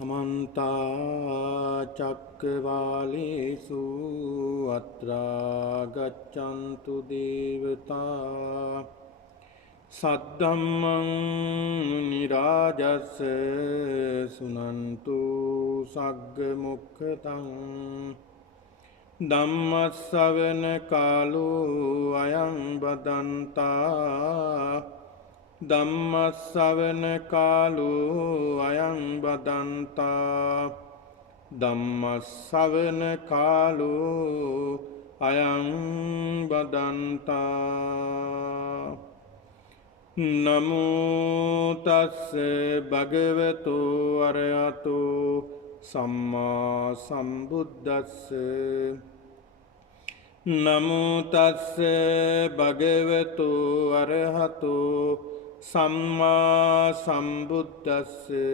समन्ता चक्रवालेषु अत्रा गच्छन्तु देवता सद्धम्मं मुनिराजस्य सुनन्तु सग्मुखतं धम्मश्रवण कालो अयं बदन्ता धम्मश्रवण कालो अयं बदन्ता धम्मश्रवण कालो अयं बदन्ता नमो तस्से भगवतो अरहतो सम्मा संबुद्दस्से नमो तस्से भगवतो अरहतो सम्मा संबुद्दस्से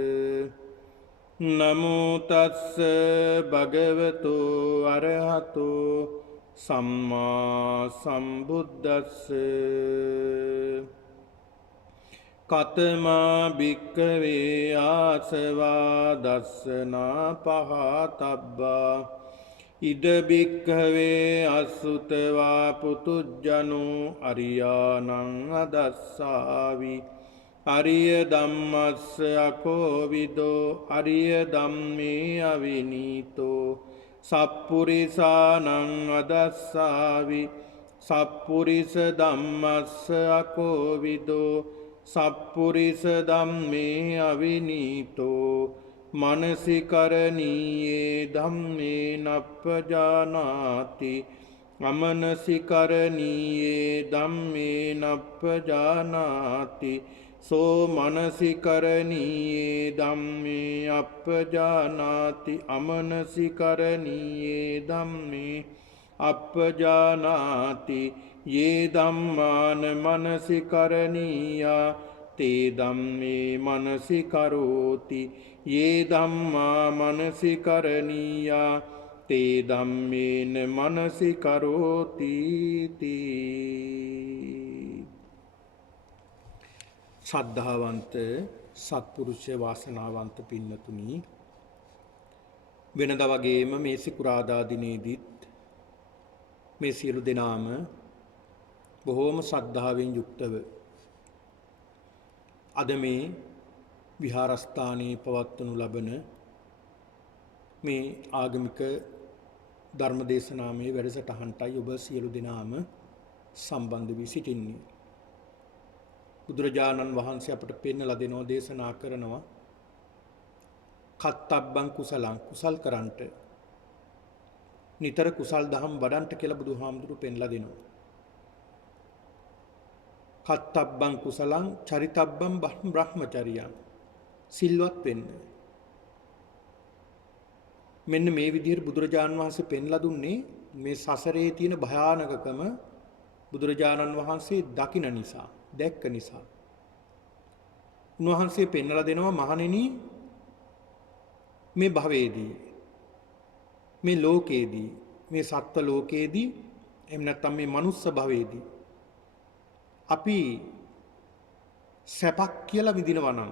नमो तस्से भगवतो अरहतो सम्मा संबुद्दस्से कतमा भिक्खवे आसवा दස්සනා පහතබ්බා ඉද भिक्खवे අසුතවා පුතුජ්ජනෝ අරියානං අදස්සාවි අරිය ධම්මස්ස අකෝවිදෝ අරිය ධම්මේ අවිනීතෝ සප්පුරිසානං අදස්සාවි සප්පුරිස ධම්මස්ස අකෝවිදෝ සප්පුරිස ධම්මේ අවිනීතෝ මනසිකරණීයේ ධම්මේ නප්පජානාති අමනසිකරණීයේ ධම්මේ නප්පජානාති සෝ මනසිකරණීයේ ධම්මේ අප්පජානාති අමනසිකරණීයේ ධම්මේ අප්පජානාති ये ධම්මාන මනසිකරණීයා තේ ධම්මේ මනසිකරෝති ये ධම්මා මනසිකරණීයා තේ ධම්මේන මනසිකරෝති තී. ශ්‍රද්ධාවන්ත සත්පුරුෂ වාසනාවන්ත පින්නතුනි, වෙනදා වගේම මේ සිකුරාදා දිනේදීත් මේ සියලු දෙනාම බොහෝම ශ්‍රද්ධාවෙන් යුක්තව අද මේ විහාරස්ථානයේ පවත්වනු ලබන මේ ආගමික ධර්මදේශනාමය වැඩසටහනටයි ඔබ සියලු දෙනාම සම්බන්ධ වී සිටින්නේ. බුදුරජාණන් වහන්සේ අපට පෙන්වලා දෙනවා, දේශනා කරනවා, කත්තබ්බං කුසලං, කුසල් කරන්ට, නිතර කුසල් දහම් වඩන්ට කියලා බුදුහාමුදුරු පෙන්ලා දෙනවා. කත්තබ්බං කුසලං චරිතබ්බං බ්‍රහ්මචරියං, සිල්වත් වෙන්න. මෙන්න මේ විදිහට බුදුරජාණන් වහන්සේ පෙන්ලා දුන්නේ මේ සසරේ තියෙන භයානකකම බුදුරජාණන් වහන්සේ දකින නිසා, දැක්ක නිසා. උන්වහන්සේ පෙන්ලා දෙනවා, මහණෙනි, මේ භවයේදී, මේ ලෝකයේදී, මේ සත්ත්ව ලෝකයේදී, එහෙම නැත්නම් මේ මනුස්ස භවයේදී අපි සැපක් කියලා විඳිනවා නම්,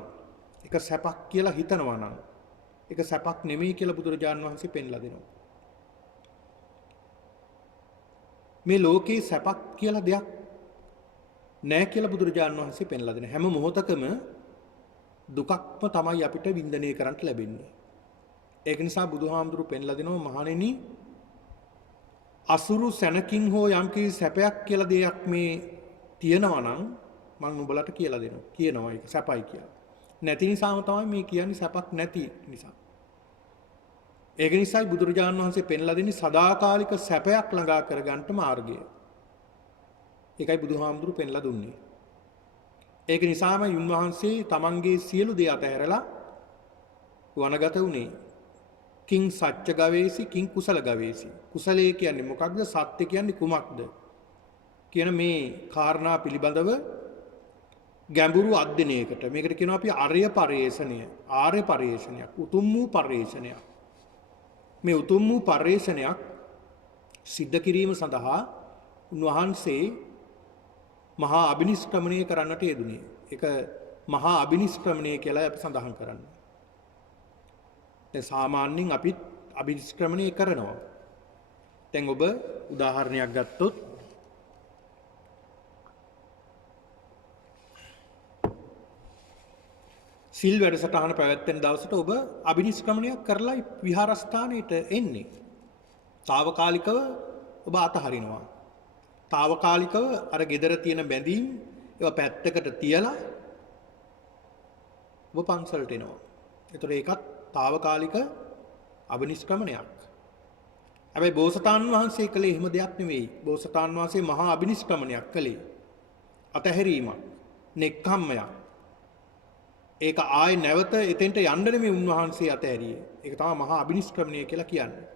ඒක සැපක් කියලා හිතනවා නම්, ඒක සැපක් නෙමෙයි කියලා බුදුරජාණන් වහන්සේ පෙන්ලා දෙනවා. මේ ලෝකේ සැපක් කියලා දෙයක් නැහැ කියලා බුදුරජාණන් වහන්සේ පෙන්ලා දෙනවා. හැම මොහොතකම දුකක්ම තමයි අපිට වින්දනය කරන්න ලැබෙන්නේ. ඒක නිසා බුදුහාමුදුරු පෙන්ලා දෙනවා, මහණෙනි, අසුරු සැනකින් හෝ යම්කිසි සැපයක් කියලා දෙයක් මේ තියෙනවා නම් මම නුඹලට කියලා දෙනවා. කියනවා ඒක සැපයි කියලා. නැති නිසාම තමයි මේ කියන්නේ, සැපක් නැති නිසා. ඒක නිසායි බුදුරජාණන් වහන්සේ පෙන්ලා දෙන්නේ සදාකාලික සැපයක් ළඟා කරගන්න මාර්ගය. ඒකයි බුදුහාමුදුරු පෙන්ලා දුන්නේ. ඒක නිසාම උන්වහන්සේ තමන්ගේ සියලු දේ අතහැරලා වනගත වුණේ. කිං සච්ච ගවේසි කිං කුසල ගවේසි. කුසලයේ කියන්නේ මොකක්ද? සත්‍ය කියන්නේ කුමක්ද කියන මේ කාරණා පිළිබඳව ගැඹුරු අධ්‍යයනයකට, මේකට කියනවා අපි ආර්ය පරිශ්‍රණය, ආර්ය පරිශ්‍රණයක්, උතුම් වූ පරිශ්‍රණයක්. මේ උතුම් වූ පරිශ්‍රණයක් සිද්ධ කිරීම සඳහා උන්වහන්සේ මහා අබිනිෂ්ක්‍රමණය කරන්නට යෙදුනේ. ඒක මහා අබිනිෂ්ක්‍රමණය කියලා අපි සඳහන් කරන්නේ. දැන් සාමාන්‍යයෙන් අපිත් අභිනිෂ්ක්‍රමණය කරනවා. දැන් ඔබ උදාහරණයක් ගත්තොත් සිල් වැඩසටහන පැවැත්වෙන දවසට ඔබ අභිනිෂ්ක්‍රමණයක් කරලා විහාරස්ථානයට එන්නේ. తాවකාලිකව ඔබ අතහරිනවා. తాවකාලිකව අර gedara තියෙන බැඳීම් ඒවා පැත්තකට තියලා ඔබ පන්සලට එනවා. ඒතර ඒකත් తాවකාලික අභිනිෂ්ක්‍රමණයක්. හැබැයි බෝසතාණන් වහන්සේ කළේ එහෙම දෙයක් නෙවෙයි. බෝසතාණන් වහන්සේ මහා අභිනිෂ්ක්‍රමණයක් කළේ. අතහැරීමක්, නෙක්ඛම්මයක්. ඒක ආයේ නැවත එතෙන්ට යන්න නෙමෙයි උන්වහන්සේ අතහැරියේ. ඒක තමයි මහා අභිනිෂ්ක්‍රමණය කියලා කියන්නේ.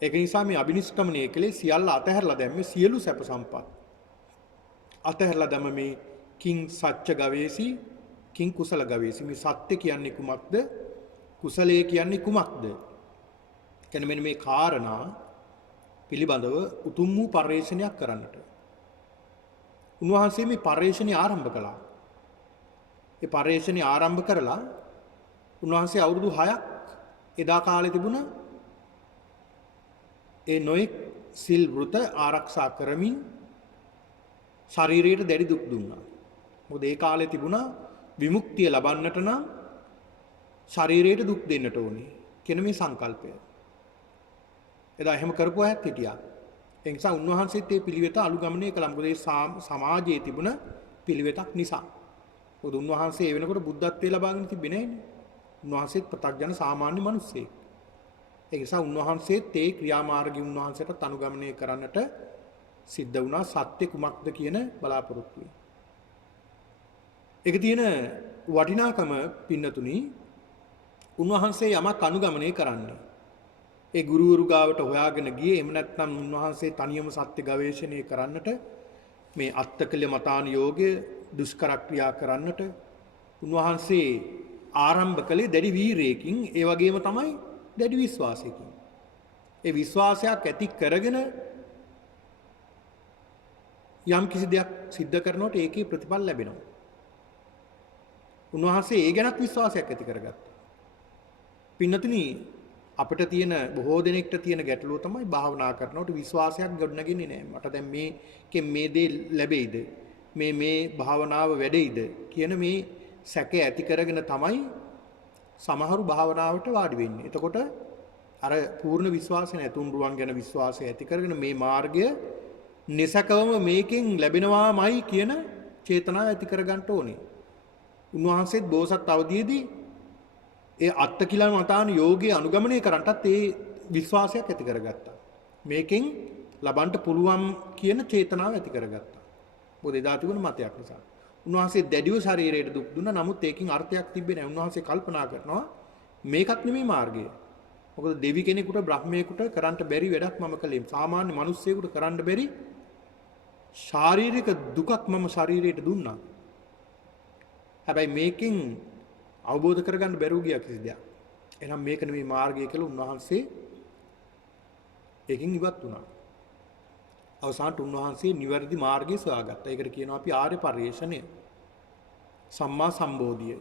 ඒක නිසා මේ අභිනිෂ්ක්‍රමණය කළේ සියල්ල අතහැරලා දැම්මේ සියලු සැප සම්පත්. අතහැරලා දැම මේ කිං සච්ච ගවේසි කිං කුසල ගවේසි. මේ සත්‍ය කියන්නේ කුමක්ද? කුසලයේ කියන්නේ කුමක්ද? කියන්නේ මෙන්න මේ කාරණා පිළිබඳව උතුම් වූ පරිශ්‍රණයක් කරන්නට. උන්වහන්සේ මේ පරිශ්‍රණය ආරම්භ කළා. ඒ පරිශ්‍රණය ආරම්භ කරලා උන්වහන්සේ අවුරුදු 6ක් එදා කාලේ තිබුණ ඒ නොයෙක් සිල් වෘත ආරක්ෂා කරමින් ශරීරයට දැඩි දුක් දුන්නා. මොකද ඒ කාලේ තිබුණා විමුක්තිය ලබන්නට නම් ශරීරයට දුක් දෙන්නට ඕනේ කියන මේ සංකල්පය. එදා එහෙම කරපු අයත් හිටියා. ඒ නිසා උන්වහන්සේත් මේ පිළිවෙත අනුගමනය කළා. මොකද ඒ සමාජයේ තිබුණ පිළිවෙතක් නිසා. මොකද උන්වහන්සේ ඒ වෙනකොට බුද්ධත්වයේ ලබාගෙන තිබෙන්නේ නැහැනේ. උන්වහන්සේත් ප්‍රත්‍යඥ සාමාන්‍ය මිනිස්සෙක්. ඒ නිසා උන්වහන්සේත් ඒ ක්‍රියාමාර්ගය උන්වහන්සේට අනුගමනය කරන්නට සිද්ධ වුණා සත්‍ය කුමක්ද කියන බලාපොරොත්තුවයි. ඒක තියෙන වටිනාකම පින්නතුනි උන්වහන්සේ යමක් අනුගමනය කරන්නේ. ඒ ගුරුවරු ගාවට හොයාගෙන ගියේ එහෙම නැත්නම් උන්වහන්සේ තනියම සත්‍ය ගවේෂණය කරන්නට මේ අත්තකල මතාන යෝගය දුෂ්කර ක්‍රියා කරන්නට උන්වහන්සේ ආරම්භ කළේ දැඩි වීරයකින් ඒ වගේම තමයි දැඩි විශ්වාසයකින්. ඒ විශ්වාසයක් ඇති කරගෙන යම් කිසි දෙයක් සිද්ධ කරනකොට ඒකේ ප්‍රතිඵල ලැබෙනවා. උන්වහන්සේ ඒ ගැනත් විශ්වාසයක් ඇති කරගත්තා. පින්නතුනි අපිට තියෙන බොහෝ දෙනෙක්ට තියෙන ගැටලුව තමයි භාවනා කරනකොට විශ්වාසයක් ගොඩනගන්නේ නැහැ. මට දැන් මේකෙන් මේ දේ ලැබෙයිද? මේ භාවනාව වැඩෙයිද කියන මේ සැක ඇති කරගෙන තමයි සමහරු භාවනාවට වාඩි වෙන්නේ. එතකොට අර පූර්ණ විශ්වාසය නැතුණුරුවන් ගැන විශ්වාසය ඇති කරගෙන මේ මාර්ගය නිසකවම මේකෙන් ලැබෙනවාමයි කියන චේතනාව ඇති කරගන්න ඕනේ. උන්වහන්සේත් බෝසත් අවදීදී ඒ අත්තකිලන් මතාන යෝගයේ අනුගමනය කරන්නටත් ඒ විශ්වාසයක් ඇති කරගත්තා. මේකෙන් ලබන්න පුළුවන් කියන චේතනාව ඇති කරගත්තා. මොකද එදා තිබුණ මතයක් නිසා. උන්වහන්සේ දැඩිව ශරීරයට දුක් දුන්නා. නමුත් ඒකෙන් අර්ථයක් තිබෙන්නේ නැහැ. උන්වහන්සේ කල්පනා කරනවා මේකත් නෙමෙයි මාර්ගය. මොකද දෙවි කෙනෙකුට බ්‍රහ්මයෙකුට කරන්න බැරි වැඩක් මම කළේ. සාමාන්‍ය මිනිස්සෙකුට කරන්න බැරි ශාරීරික දුකක් මම ශරීරයට දුන්නා. හැබැයි මේකෙන් අවබෝධ කරගන්න බැරුව ගියා කිසි දෙයක්. එහෙනම් මේක නෙමෙයි මාර්ගය කියලා උන්වහන්සේ ඒකෙන් ඉවත් වුණා. අවසානට උන්වහන්සේ නිවැරදි මාර්ගය සොයාගත්තා. ඒකට කියනවා අපි ආර්ය පරිශ්‍රණය. සම්මා සම්බෝධිය.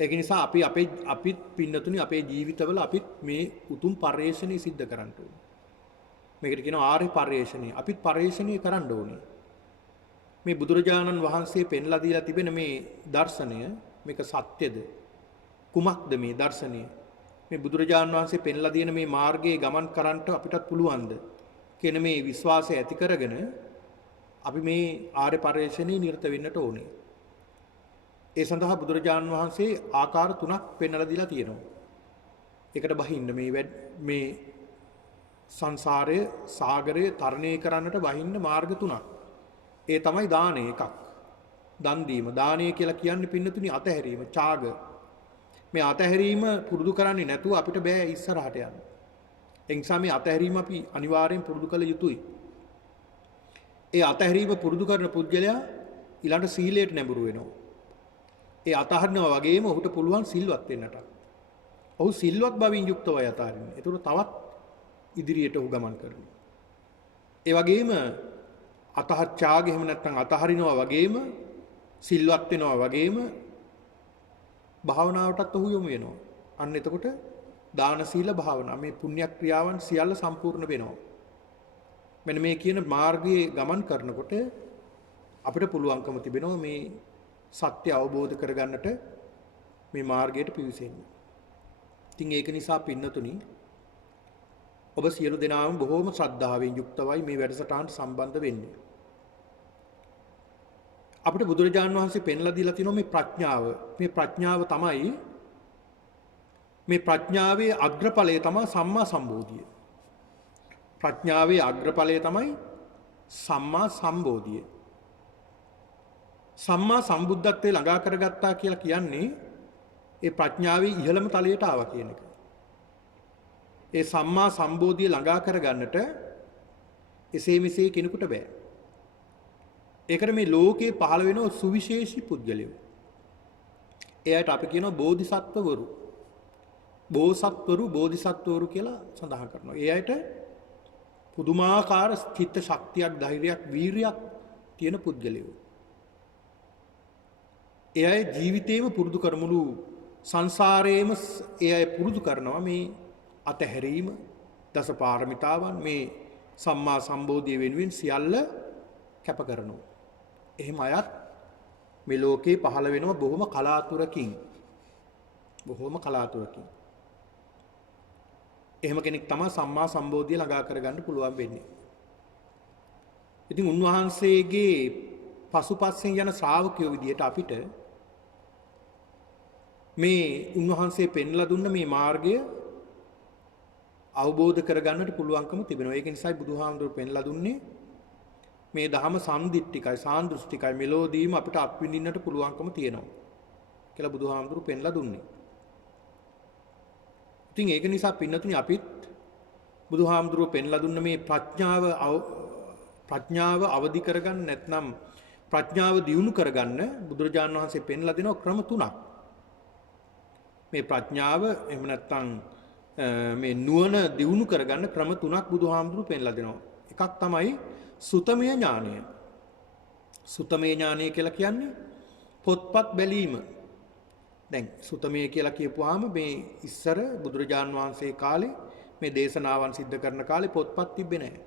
ඒක නිසා අපිත් පින්නතුනි අපේ ජීවිතවල අපිත් මේ උතුම් පරිශ්‍රණය සිද්ධ කරන්න ඕනේ. මේකට කියනවා ආර්ය පරිශ්‍රණය. අපිත් පරිශ්‍රණය කරන්න ඕනේ. මේ බුදුරජාණන් වහන්සේ පෙන්ලා දීලා තිබෙන මේ දර්ශනය මේක සත්‍යද? කුමක්ද මේ දර්ශනය? මේ බුදුරජාණන් වහන්සේ පෙන්ලා දෙන මේ මාර්ගයේ ගමන් කරන්නට අපිටත් පුළුවන්ද? කියන මේ විශ්වාසය ඇති කරගෙන අපි මේ ආර්ය පරිශ්‍රණයේ නිරත වෙන්නට ඕනේ. ඒ සඳහා බුදුරජාණන් වහන්සේ ආකාර තුනක් පෙන්වලා දීලා තියෙනවා. ඒකට බහින්න මේ සංසාරයේ සාගරයේ තරණය කරන්නට බහින්න මාර්ග තුනක්. ඒ තමයි දානය එකක්. දන් දීම. දානය කියලා කියන්නේ පින්නතුනි අතහැරීම, ඡාග. මේ අතහැරීම පුරුදු කරන්නේ නැතුව අපිට බෑ ඉස්සරහට යන්න. ඒ නිසා මේ අතහැරීම අපි අනිවාර්යෙන් පුරුදු කළ යුතුයි. ඒ අතහැරීම පුරුදු කරන පුද්ගලයා ඊළඟ සීලයට නැඹුරු වෙනවා. ඒ අතහරිනවා වගේම ඔහුට පුළුවන් සිල්වත් වෙන්නට. ඔහු සිල්වත් බවින් යුක්තවයි අතහරින්නේ. ඒතකොට තවත් ඉදිරියට ඔහු ගමන් කරනවා. ඒ වගේම අතහච්ඡාග එහෙම නැත්නම් අතහරිනවා වගේම සිල්වත් වෙනවා වගේම භාවනාවටත් ඔහු යොමු වෙනවා. අන්න එතකොට දාන සීල භාවනා මේ පුණ්‍ය ක්‍රියාවන් සියල්ල සම්පූර්ණ වෙනවා. මෙන්න මේ කියන මාර්ගයේ ගමන් කරනකොට අපිට පුළුවන්කම තිබෙනවා මේ සත්‍ය අවබෝධ කරගන්නට මේ මාර්ගයට පිවිසෙන්න. ඉතින් ඒක නිසා පින්නතුනි ඔබ සියලු දෙනාම බොහෝම ශ්‍රද්ධාවෙන් යුක්තවයි මේ වැඩසටහනට සම්බන්ධ වෙන්නේ. අපිට බුදුරජාණන් වහන්සේ පෙන්ලා දීලා තියෙනවා මේ ප්‍රඥාව. මේ ප්‍රඥාව තමයි මේ ප්‍රඥාවේ අග්‍රඵලය තමයි සම්මා සම්බෝධිය. ප්‍රඥාවේ අග්‍රඵලය තමයි සම්මා සම්බෝධිය. සම්මා සම්බුද්ධත්වයේ ළඟා කරගත්තා කියලා කියන්නේ ඒ ප්‍රඥාවේ ඉහළම තලයට ආවා කියන එක. ඒ සම්මා සම්බෝධිය ළඟා කරගන්නට එසේ මෙසේ කෙනෙකුට බෑ. ඒකට මේ ලෝකේ පහළ වෙන සුවිශේෂී පුද්ගලයෝ. එයාට අපි කියනවා බෝධිසත්වවරු. බෝසත්වරු බෝධිසත්වවරු කියලා සඳහන් කරනවා. ඒ අයට පුදුමාකාර චිත්ත ශක්තියක්, ධෛර්යයක්, වීරියක් තියෙන පුද්ගලයෝ. ඒ අය ජීවිතේම පුරුදු කරමුළු සංසාරයේම ඒ අය පුරුදු කරනවා මේ අතහැරීම, දසපාරමිතාවන්, මේ සම්මා සම්බෝධිය වෙනුවෙන් සියල්ල කැප කරනවා. එහෙම අයත් මේ ලෝකේ පහළ වෙනවා බොහොම කලාතුරකින්. බොහොම කලාතුරකින්. එහෙම කෙනෙක් තමයි සම්මා සම්බෝධිය ළඟා කරගන්න පුළුවන් වෙන්නේ. ඉතින් උන්වහන්සේගේ පසුපස්සෙන් යන ශ්‍රාවකයෝ විදියට අපිට මේ උන්වහන්සේ පෙන්ලා දුන්න මේ මාර්ගය අවබෝධ කරගන්නට පුළුවන්කම තිබෙනවා. ඒක නිසායි බුදුහාමුදුරුවෝ පෙන්ලා දුන්නේ මේ ධහම සම්දිත්තිකයි, සාන්දෘෂ්ටිකයි, මෙලෝදීම අපිට අත්විඳින්නට පුළුවන්කම තියෙනවා කියලා බුදුහාමුදුරුවෝ පෙන්ලා දුන්නේ. ඉතින් ඒක නිසා පින්නතුනි අපිත් බුදුහාමුදුරුවෝ පෙන්ලා දුන්න මේ ප්‍රඥාව අවදි කරගන්න නැත්නම් ප්‍රඥාව දියුණු කරගන්න බුදුරජාණන් වහන්සේ පෙන්ලා දෙනවා ක්‍රම තුනක්. මේ ප්‍රඥාව එහෙම නැත්නම් මේ නුවණ දියුණු කරගන්න ක්‍රම තුනක් බුදුහාමුදුරුවෝ පෙන්ලා දෙනවා. එකක් තමයි සුතමය ඥානය. සුතමය ඥානය කියලා කියන්නේ පොත්පත් බැලීම. දැන් සුතමය කියලා කියපුවාම මේ ඉස්සර බුදුරජාණන් වහන්සේ කාලේ මේ දේශනාවන් සිද්ධ කරන කාලේ පොත්පත් තිබ්බේ නැහැ.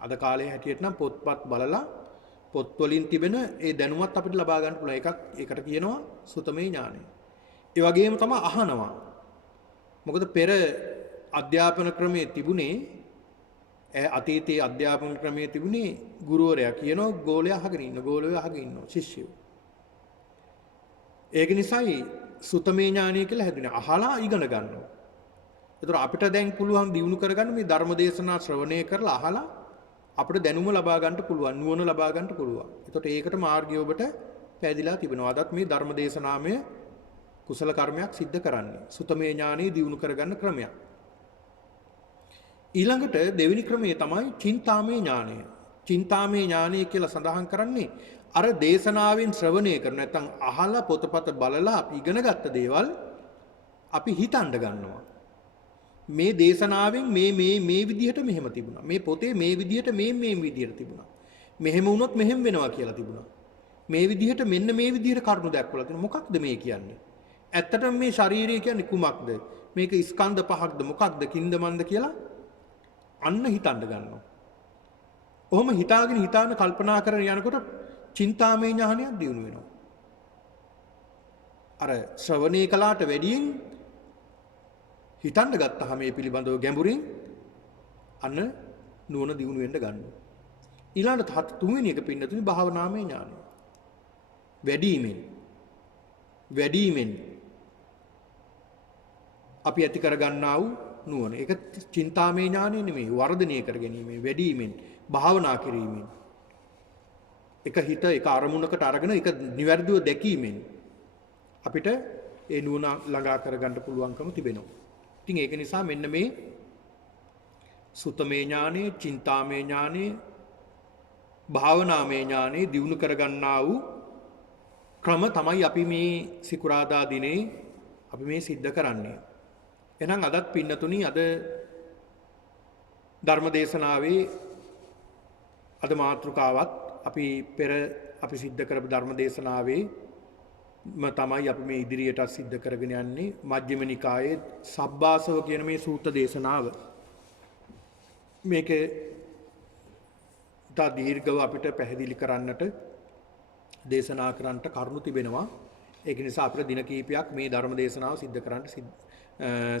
අද කාලේ හැටියට නම් පොත්පත් බලලා පොත් වලින් තිබෙන ඒ දැනුමත් අපිට ලබා ගන්න පුළුවන්. ඒකට කියනවා සුතමය ඥානය. ඒ වගේම තමයි අහනවා. මොකද පෙර අධ්‍යාපන ක්‍රමයේ තිබුණේ අතීතයේ අධ්‍යාපන ක්‍රමයේ තිබුණේ ගුරුවරයා කියනවා ගෝලයා අහගෙන ඉන්න, ගෝලයා අහගෙන ඉන්නවා ශිෂ්‍යයෝ. ඒක නිසායි සුතමේ ඥානය කියලා හැදුනේ. අහලා ඉගෙන ගන්නවා. ඒතර අපිට දැන් පුළුවන් දියුණු කරගන්න මේ ධර්ම දේශනා ශ්‍රවණය කරලා අහලා අපිට දැනුම ලබා ගන්න පුළුවන්, නුවණ ලබා ගන්න පුළුවන්. ඒතකොට ඒකට මාර්ගය ඔබට පැහැදිලා තිබෙනවා. අදත් මේ ධර්ම දේශනාමය කුසල කර්මයක් සිද්ධ කරන්නේ. සුතමේ ඥානෙ දියුණු කරගන්න ක්‍රමයක්. ඊළඟට දෙවෙනි ක්‍රමය තමයි චින්තාමේ ඥානය. චින්තාමේ ඥානය කියලා සඳහන් කරන්නේ අර දේශනාවෙන් ශ්‍රවණය කරන නැත්නම් අහලා පොතපත බලලා අපි ඉගෙනගත්ත දේවල් අපි හිතන්න ගන්නවා. මේ දේශනාවෙන් මේ විදිහට මෙහෙම තිබුණා. මේ පොතේ මේ විදිහට මේ විදිහට තිබුණා. මෙහෙම වුණොත් මෙහෙම වෙනවා කියලා තිබුණා. මේ විදිහට මෙන්න මේ විදිහට කරුණු දැක්වලා තියෙනවා. මොකක්ද මේ කියන්නේ? ඇත්තටම මේ ශරීරය කියන්නේ කුමක්ද? මේක ස්කන්ධ පහක්ද මොකක්ද කින්ද මන්ද කියලා අන්න හිතන්න ගන්නවා. ඔහොම හිතාන කල්පනා කරගෙන යනකොට චින්තාමය ඥානයක් දියුණු වෙනවා. අර ශ්‍රවණේ කලාට වැඩියෙන් හිතන්න ගත්තාම මේ පිළිබඳව ගැඹුරින් අන්න නුවණ දියුණු වෙන්න ගන්නවා. ඊළඟට තුන්වෙනි එක පින්නතුනි භාවනාමය ඥානය. වැඩිමෙන් අපි ඇති කරගන්නා වූ නුවණ. ඒක චින්තාමය ඥානය නෙමෙයි, වර්ධනය කර ගැනීම, වැඩිමෙන් භාවනා කිරීමෙන්. එක හිත එක අරමුණකට අරගෙන ඒක නිවැරදිව දැකීමෙන් අපිට ඒ නුවණ ළඟා කරගන්න පුළුවන්කම තිබෙනවා. ඉතින් ඒක නිසා මෙන්න මේ සුතමේ ඥානෙ, චින්තාමේ ඥානෙ, භාවනාමේ ඥානෙ දියුණු කරගන්නා වූ ක්‍රම තමයි අපි මේ සිකුරාදා දිනේ අපි මේ සිද්ධ කරන්නේ. එහෙනම් අදත් පින්නතුනි අද ධර්ම දේශනාවේ අද මාතෘකාවත් අපි පෙර අපි සිද්ධ කරපු ධර්ම දේශනාවේ තමයි අපි මේ ඉදිරියට සිද්ධ කරගෙන යන්නේ මජ්ක්‍ධිම නිකායේ සබ්බාසව කියන මේ සූත්‍ර දේශනාව. මේකේ තා දීර්ඝව අපිට පැහැදිලි කරන්නට දේශනා කරන්නට කරුණු තිබෙනවා. ඒක නිසා අපිට දින කීපයක් මේ ධර්ම දේශනාව සිද්ධ කරන්න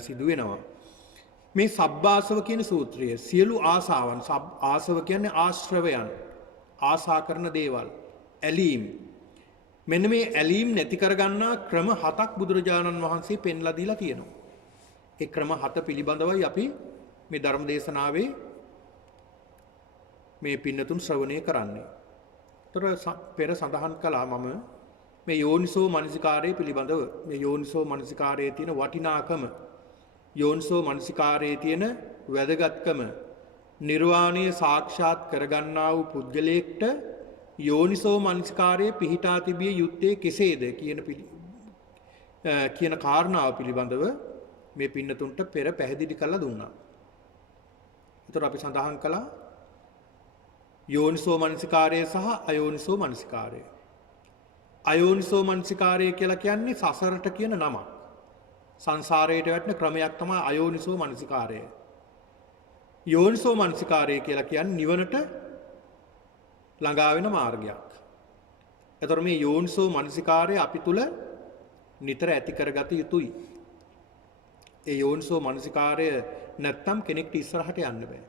සිදු වෙනවා. මේ සබ්බාසව කියන සූත්‍රය සියලු ආසාවන් ආසව කියන්නේ ආශ්‍රවයන් ආසා කරන දේවල් ඇලීම් මෙන්න මේ ඇලීම් නැති කරගන්නා ක්‍රම 7ක් බුදුරජාණන් වහන්සේ පෙන්ලා දීලා තියෙනවා. ඒ ක්‍රම 7 පිළිබඳවයි අපි මේ ධර්ම දේශනාවේ මේ පින්නතුන් ශ්‍රවණය කරන්නේ. ତොර පෙර සඳහන් කළා මම මේ යෝනිසෝ මනසිකාරයේ පිළිබඳව මේ යෝනිසෝ මනසිකාරයේ තියෙන වටිනාකම යෝනිසෝ මනසිකාරයේ තියෙන වැදගත්කම නිර්වාණය සාක්ෂාත් කරගන්නා වූ පුද්ගලයෙක්ට යෝනිසෝ මනසිකාරයේ පිහිටා තිබිය යුත්තේ කෙසේද කියන කාරණාව පිළිබඳව මේ පින්නතුන්ට පෙර පැහැදිලි කරලා දුන්නා. ඒතර අපි සඳහන් කළා යෝනිසෝ මනසිකාරය සහ අයෝනිසෝ මනසිකාරය. අයෝනිසෝ මනසිකාරය කියලා කියන්නේ සසරට කියන නමක්. සංසාරයට වැටෙන ක්‍රමයක් තමයි අයෝනිසෝ මනසිකාරය. යෝනිසෝ මනසිකාරය කියලා කියන්නේ නිවනට ළඟා වෙන මාර්ගයක්. ඒතර මේ යෝනිසෝ මනසිකාරය අපි තුල නිතර ඇති කරගත යුතුයි. ඒ යෝනිසෝ මනසිකාරය නැත්තම් කෙනෙක්ට ඉස්සරහට යන්න බෑ.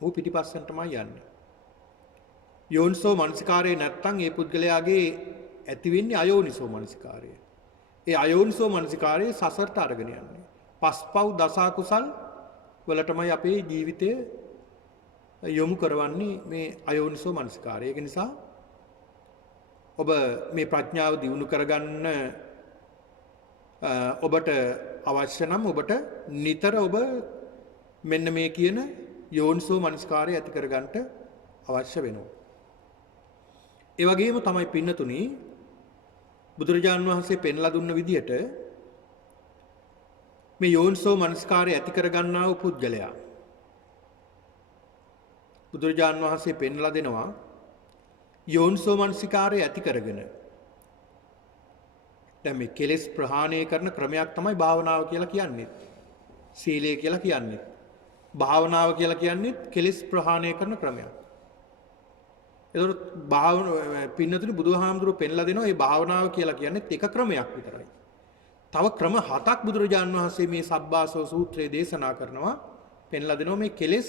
ਉਹ පිටිපස්සෙන් තමයි යන්නේ. යෝනිසෝ මනසිකාරය නැත්තම් ඒ පුද්ගලයාගේ ඇති වෙන්නේ අයෝනිසෝ මනසිකාරය. ඒ අයෝනිසෝ මනසිකාරය සසරට අරගෙන යන්නේ. පස්පව් දස කුසල් වලටමයි අපේ ජීවිතය යොමු කරවන්නේ මේ අයෝනිසෝ මනසිකාරය. ඒක නිසා ඔබ මේ ප්‍රඥාව දියුණු කරගන්න ඔබට අවශ්‍ය නම් ඔබට නිතර ඔබ මෙන්න මේ කියන යෝනිසෝ මනසිකාරය ඇති කරගන්නට අවශ්‍ය වෙනවා. ඒ වගේම තමයි පින්නතුනි බුදුරජාණන් වහන්සේ පෙන්ලා දුන්න විදිහට මේ යෝනිසෝ මනසිකාරය ඇති කරගන්නා වූ පුද්ගලයා බුදුරජාණන් වහන්සේ පෙන්ලා දෙනවා යෝනිසෝ මනසිකාරය ඇති කරගෙන දැන් මේ කෙලෙස් ප්‍රහාණය කරන ක්‍රමයක් තමයි භාවනාව කියලා කියන්නේ. සීලය කියලා කියන්නේ. භාවනාව කියලා කියන්නේ කෙලෙස් ප්‍රහාණය කරන ක්‍රමයක්. ඒතකොට පින්නතුනි බුදුහාමුදුරුවෝ පෙන්ලා දෙනවා මේ භාවනාව කියලා කියන්නේ එක ක්‍රමයක් විතරයි. තව ක්‍රම 7ක් බුදුරජාණන් වහන්සේ මේ සබ්බාසව සූත්‍රයේ දේශනා කරනවා. පෙන්ලා දෙනවා මේ කෙලෙස්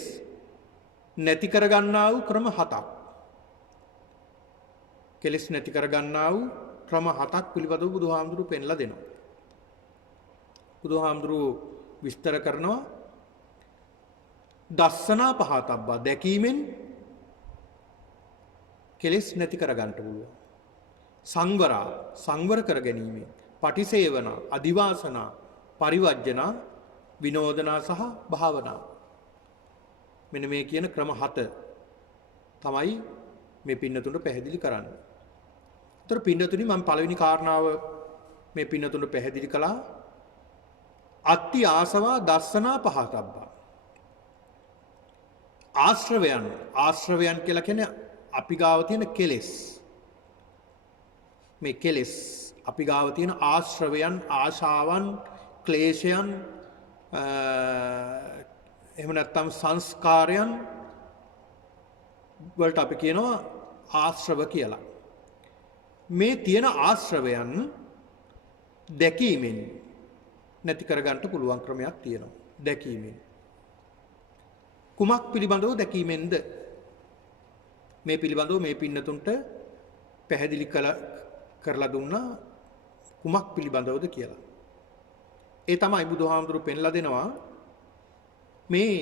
නැති කරගන්නා වූ ක්‍රම 7ක්. කෙලෙස් නැති කරගන්නා වූ ක්‍රම 7ක් පිළිබඳව බුදුහාමුදුරුවෝ පෙන්ලා දෙනවා. බුදුහාමුදුරුවෝ විස්තර කරනවා දස්සනා පහතබ්බා දැකීමෙන් කෙලෙස් නැති කරගන්න පුළුවන්. සංවර කර ගැනීමෙන් පටිසේවන අදිවාසන පරිවර්ජන විනෝදනා සහ භාවනා මෙන්න මේ කියන ක්‍රම 7 තමයි මේ පින්නතුන්ට පැහැදිලි කරන්නේ. ඒතර පින්නතුනි මම පළවෙනි කාරණාව මේ පින්නතුන්ට පැහැදිලි කළා අත්ති ආසවා දස්සනා පහතබ්බා. ආශ්‍රවයන් කියලා කියන්නේ අපි ගාව තියෙන කෙලෙස්. මේ කෙලෙස් අපි ගාව තියෙන ආශ්‍රවයන් ආශාවන් ක්ලේශයන් එහෙම නැත්නම් සංස්කාරයන් වලට අපි කියනවා ආශ්‍රව කියලා. මේ තියෙන ආශ්‍රවයන් දැකීමෙන් නැති කරගන්න පුළුවන් ක්‍රමයක් තියෙනවා. දැකීමෙන් කුමක් පිළිබඳව දැකීමෙන්ද මේ පිළිබඳව මේ පින්නතුන්ට පැහැදිලි කරලා දුන්නා කුමක් පිළිබඳවද කියලා. ඒ තමයි බුදුහාමුදුරුවෝ පෙන්ලා දෙනවා මේ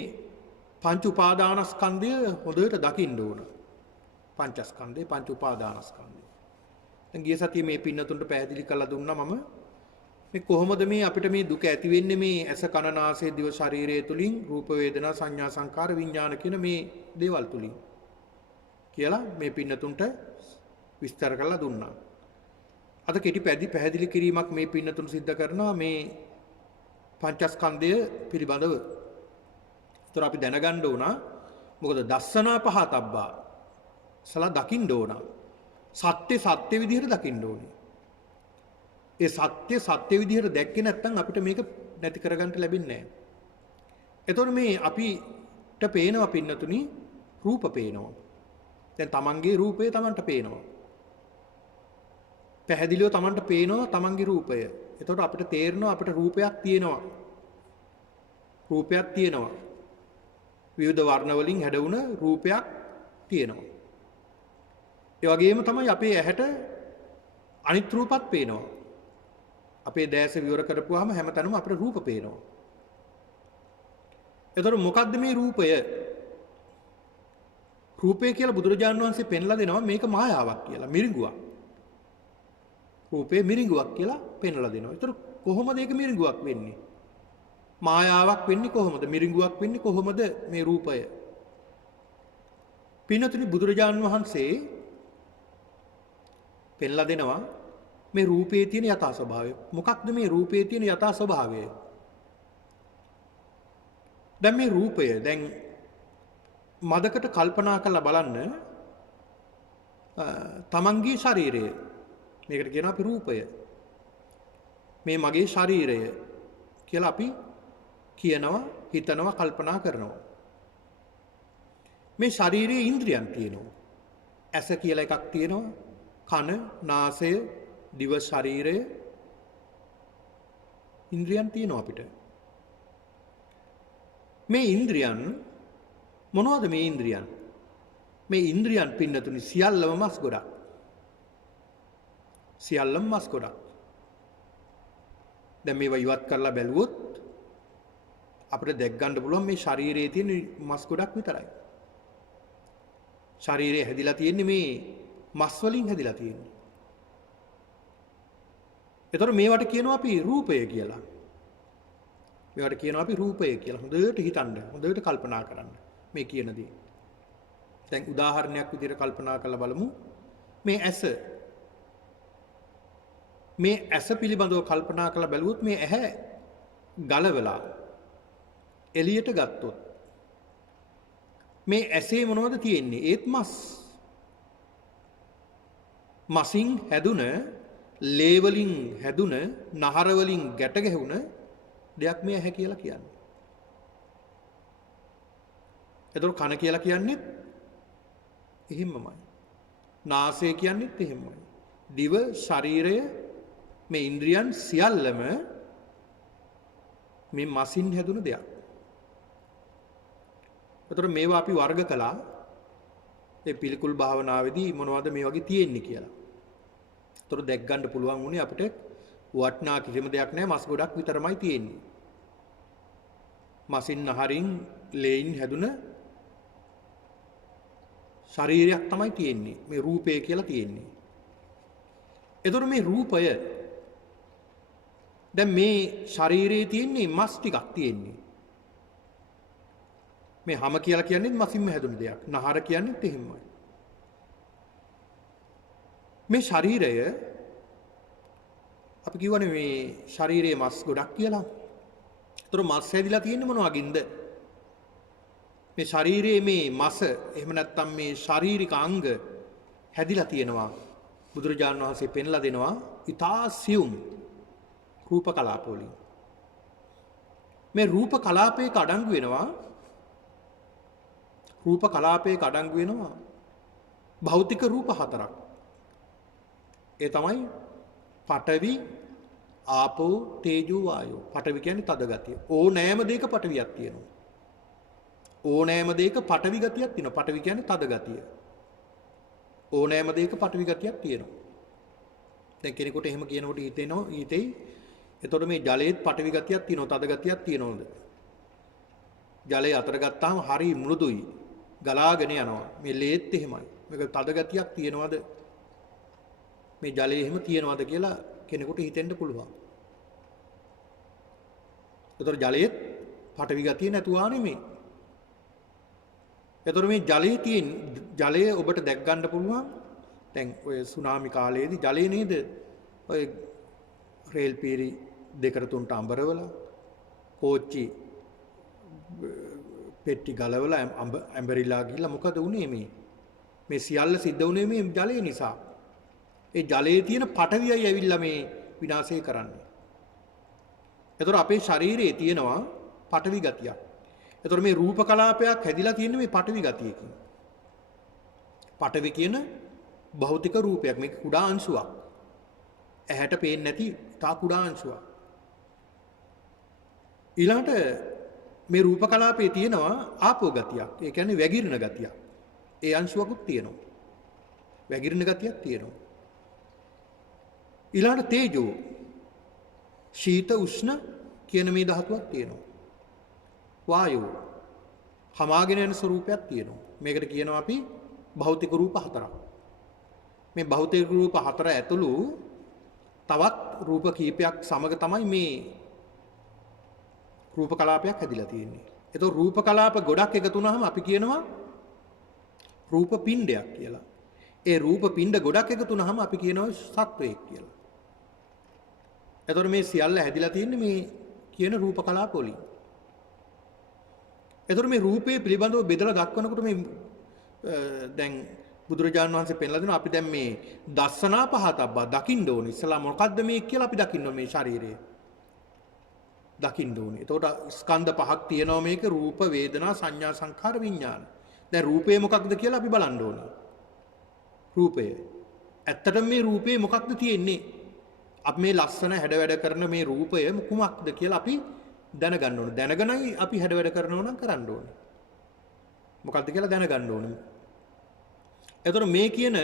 පංච උපාදානස්කන්ධය හොඳට දකින්න ඕන. පංචස්කන්ධය පංච උපාදානස්කන්ධය. දැන් ගිය සතියේ මේ පින්නතුන්ට පැහැදිලි කරලා දුන්නා මම මේ කොහොමද මේ අපිට මේ දුක ඇති වෙන්නේ මේ ඇස කන නාසය දිව ශරීරය තුලින් රූප වේදනා සංඥා සංකාර විඥාන කියන මේ දේවල් තුලින් කියලා මේ පින්නතුන්ට විස්තර කරලා දුන්නා. අද කෙටි පැහැදිලි කිරීමක් මේ පින්නතුන් සිද්ධ කරනවා මේ පංචස්කන්ධය පිළිබඳව. ඒතර අපි දැනගන්න ඕන මොකද දස්සනා පහතබ්බා සලා දකින්න ඕන. සත්‍ය විදිහට දකින්න ඕනේ. ඒ සත්‍ය විදිහට දැක්කේ නැත්නම් අපිට මේක නැති කරගන්න ලැබෙන්නේ නැහැ. එතකොට මේ අපිට පේනවා පින්නතුනි රූප පේනවා. දැන් තමන්ගේ රූපය තමන්ට පේනවා. පැහැදිලිව තමන්ට පේනවා තමන්ගේ රූපය. එතකොට අපිට තේරෙනවා අපිට රූපයක් තියෙනවා. රූපයක් තියෙනවා. විවිධ වර්ණ වලින් හැඩවුණ රූපයක් තියෙනවා. ඒ වගේම තමයි අපේ ඇහැට අනිත් රූපත් පේනවා. අපේ දැස විවර කරපුවාම හැමතැනම අපිට රූප පේනවා. එතකොට මොකද්ද මේ රූපය? රූපය කියලා බුදුරජාණන් වහන්සේ පෙන්ලා දෙනවා මේක මායාවක් කියලා, මිරිඟුවක්. රූපේ මිරිඟුවක් කියලා පෙන්ලා දෙනවා. ඒතර කොහොමද ඒක මිරිඟුවක් වෙන්නේ? මායාවක් වෙන්නේ කොහොමද? මිරිඟුවක් වෙන්නේ කොහොමද මේ රූපය? පින්නතුනි බුදුරජාණන් වහන්සේ පෙන්ලා දෙනවා මේ රූපේ තියෙන යථා ස්වභාවය. මොකක්ද මේ රූපේ තියෙන යථා ස්වභාවය? දැන් මේ රූපය දැන් මදකට කල්පනා කරලා බලන්න තමන්ගේ ශරීරය මේකට කියනවා අපි රූපය. මේ මගේ ශරීරය කියලා අපි කියනවා, හිතනවා, කල්පනා කරනවා. මේ ශරීරයේ ඉන්ද්‍රියන් තියෙනවා. ඇස කියලා එකක් තියෙනවා. කන, නාසය, දිව, ශරීරය ඉන්ද්‍රියන් තියෙනවා අපිට. මේ ඉන්ද්‍රියන් මොනවද මේ ඉන්ද්‍රියන්? මේ ඉන්ද්‍රියන් පින්නතුනි සියල්ලම මස් ගොඩක්. සියල්ලම මස් ගොඩක්. දැන් මේවා ඉවත් කරලා බැලුවොත් අපිට දැක් ගන්න පුළුවන් මේ ශරීරයේ තියෙන මස් ගොඩක් විතරයි. ශරීරය හැදිලා තියෙන්නේ මේ මස් වලින් හැදිලා තියෙන්නේ. ඒතකොට මේවට කියනවා අපි රූපය කියලා. මේවට කියනවා අපි රූපය කියලා. හොඳට හිතන්න, හොඳට කල්පනා කරන්න මේ කියන දේ. දැන් උදාහරණයක් විදිහට කල්පනා කරලා බලමු. මේ ඇස. මේ ඇස පිළිබඳව කල්පනා කරලා බැලුවොත් මේ ඇහැ ගලවලා එළියට ගත්තොත් මේ ඇසේ මොනවද තියෙන්නේ? ඒත් මස්. මසින් හැදුන, ලේ වලින් හැදුන, නහර වලින් ගැට ගැහුණ දෙයක් මේ ඇහැ කියලා කියන්නේ. එතකොට කන කියලා කියන්නේත් එහෙමමයි. නාසය කියන්නේත් එහෙමමයි. දිව, ශරීරය, මේ ඉන්ද්‍රියන් සියල්ලම මේ මසින් හැදුන දෙයක්. එතකොට මේවා අපි වර්ග කළා ඒ පිළිකුල් භාවනාවේදී මොනවද මේ වගේ තියෙන්නේ කියලා. එතකොට දැක් ගන්න පුළුවන් වුණේ අපිට වටනා කිසිම දෙයක් නැහැ, මස් ගොඩක් විතරමයි තියෙන්නේ. මසින් නහරින් ලේයින් හැදුන ශරීරයක් තමයි තියෙන්නේ. මේ රූපය කියලා තියෙන්නේ. එතකොට මේ රූපය දැන් මේ ශරීරයේ තියෙන්නේ මස් ටිකක් තියෙන්නේ. මේ හැම කියලා කියන්නේ මසින්ම හැදුන දෙයක්. නහර කියන්නේත් එහෙමයි. මේ ශරීරය අපි කියවනේ මේ ශරීරයේ මස් ගොඩක් කියලා. ඒතර මස් හැදිලා තියෙන්නේ මොන වගින්ද? මේ ශරීරයේ මේ මස එහෙම නැත්නම් මේ ශාරීරික අංග හැදිලා තියෙනවා. බුදුරජාණන් වහන්සේ පෙන්ලා දෙනවා ඊතා සියුම් රූප කලාප වලින්. මේ රූප කලාපයක අඩංගු වෙනවා භෞතික රූප හතරක්. ඒ තමයි පඨවි, ආපෝ, තේජෝ, වායෝ. පඨවි කියන්නේ තද ගතිය. ඕනෑම දෙයක පඨවියක් තියෙනවා. ඕනෑම දෙයක පඨවි ගතියක් තියෙනවා. පඨවි කියන්නේ තද ගතිය. ඕනෑම දෙයක පඨවි ගතියක් තියෙනවා. දැන් කෙනෙකුට එහෙම කියනකොට හිතෙයි එතකොට මේ ජලයේත් පඨවි ගතියක් තියෙනවා, තද ගතියක් තියෙනවද? ජලය අතර ගත්තාම හරි මෘදුයි. ගලාගෙන යනවා. මේ ලේත් එහෙමයි. මේක තද ගතියක් තියෙනවද? මේ ජලයේ එහෙම තියෙනවද කියලා කෙනෙකුට හිතෙන්න පුළුවන්. ඒතර ජලයේත් පඨවි ගතිය නැතුවා නෙමෙයි. ඒතර මේ ජලය ඔබට දැක් ගන්න පුළුවන්. දැන් ඔය සුනාමි කාලයේදී ජලය නේද ඔය රේල් පීරි දෙකට තුනට අඹරවලා කෝච්චි පෙට්ටි ගලවලා ඇඹරිලා ගිහිල්ලා මොකද වුනේ මේ සියල්ල සිද්ධ වුනේ මේ ජලය නිසා. ඒ ජලයේ තියෙන පඨවියයි ඇවිල්ලා මේ විනාශය කරන්නේ. එතකොට අපේ ශරීරයේ තියෙනවා පඨවි ගතියක්. එතකොට මේ රූප කලාපයක් හැදිලා තියෙන්නේ මේ පඨවි ගතියකින්. පඨවි කියන භෞතික රූපයක්, මේක කුඩා අංශුවක්. ඇහැට පේන්නේ නැති තා කුඩා අංශුවක්. ඊළඟට මේ රූප කලාපයේ තියෙනවා ආපෝ ගතියක්. ඒ කියන්නේ වැగిරෙන ගතියක්. ඒ අංශුවකුත් තියෙනවා. වැగిරෙන ගතියක් තියෙනවා. ඊළඟට තේජෝ, ශීත උෂ්ණ කියන මේ ධාතුවක් තියෙනවා. වායෝ, හමාගෙන යන ස්වરૂපයක් තියෙනවා. මේකට කියනවා අපි භෞතික රූප හතරක්. මේ භෞතික රූප හතර ඇතුළු තවත් රූප කීපයක් සමග තමයි මේ රූප කලාපයක් හැදිලා තියෙන්නේ. ඒතකොට රූප කලාප ගොඩක් එකතු වුනහම අපි කියනවා රූප පිණ්ඩයක් කියලා. ඒ රූප පිණ්ඩ ගොඩක් එකතු වුනහම අපි කියනවා සත්වයක් කියලා. එතකොට මේ සියල්ල හැදිලා තියෙන්නේ මේ කියන රූප කලාප වලින්. එතකොට මේ රූපේ පිළිබඳව බෙදලා දක්වනකොට මේ දැන් බුදුරජාණන් වහන්සේ පෙන්ලා දෙනවා අපි දැන් මේ දස්සනා පහතබ්බා දකින්න ඕනේ. ඉස්සලා මොකද්ද මේ කියලා අපි දකින්න ඕනේ මේ ශරීරය. දකින්න ඕනේ. එතකොට ස්කන්ධ පහක් තියෙනවා මේක රූප, වේදනා, සංඥා, සංඛාර, විඥාන. දැන් රූපය මොකක්ද කියලා අපි බලන්න ඕනේ. රූපය. ඇත්තටම මේ රූපේ මොකක්ද තියෙන්නේ? අපි මේ ලස්සන හැඩ වැඩ කරන මේ රූපය කුමක්ද කියලා අපි දැනගන්න ඕනේ. දැනගෙනයි අපි හැඩ වැඩ කරනවා නම් කරන්න ඕනේ. මොකක්ද කියලා දැනගන්න ඕනේ. එතකොට මේ කියන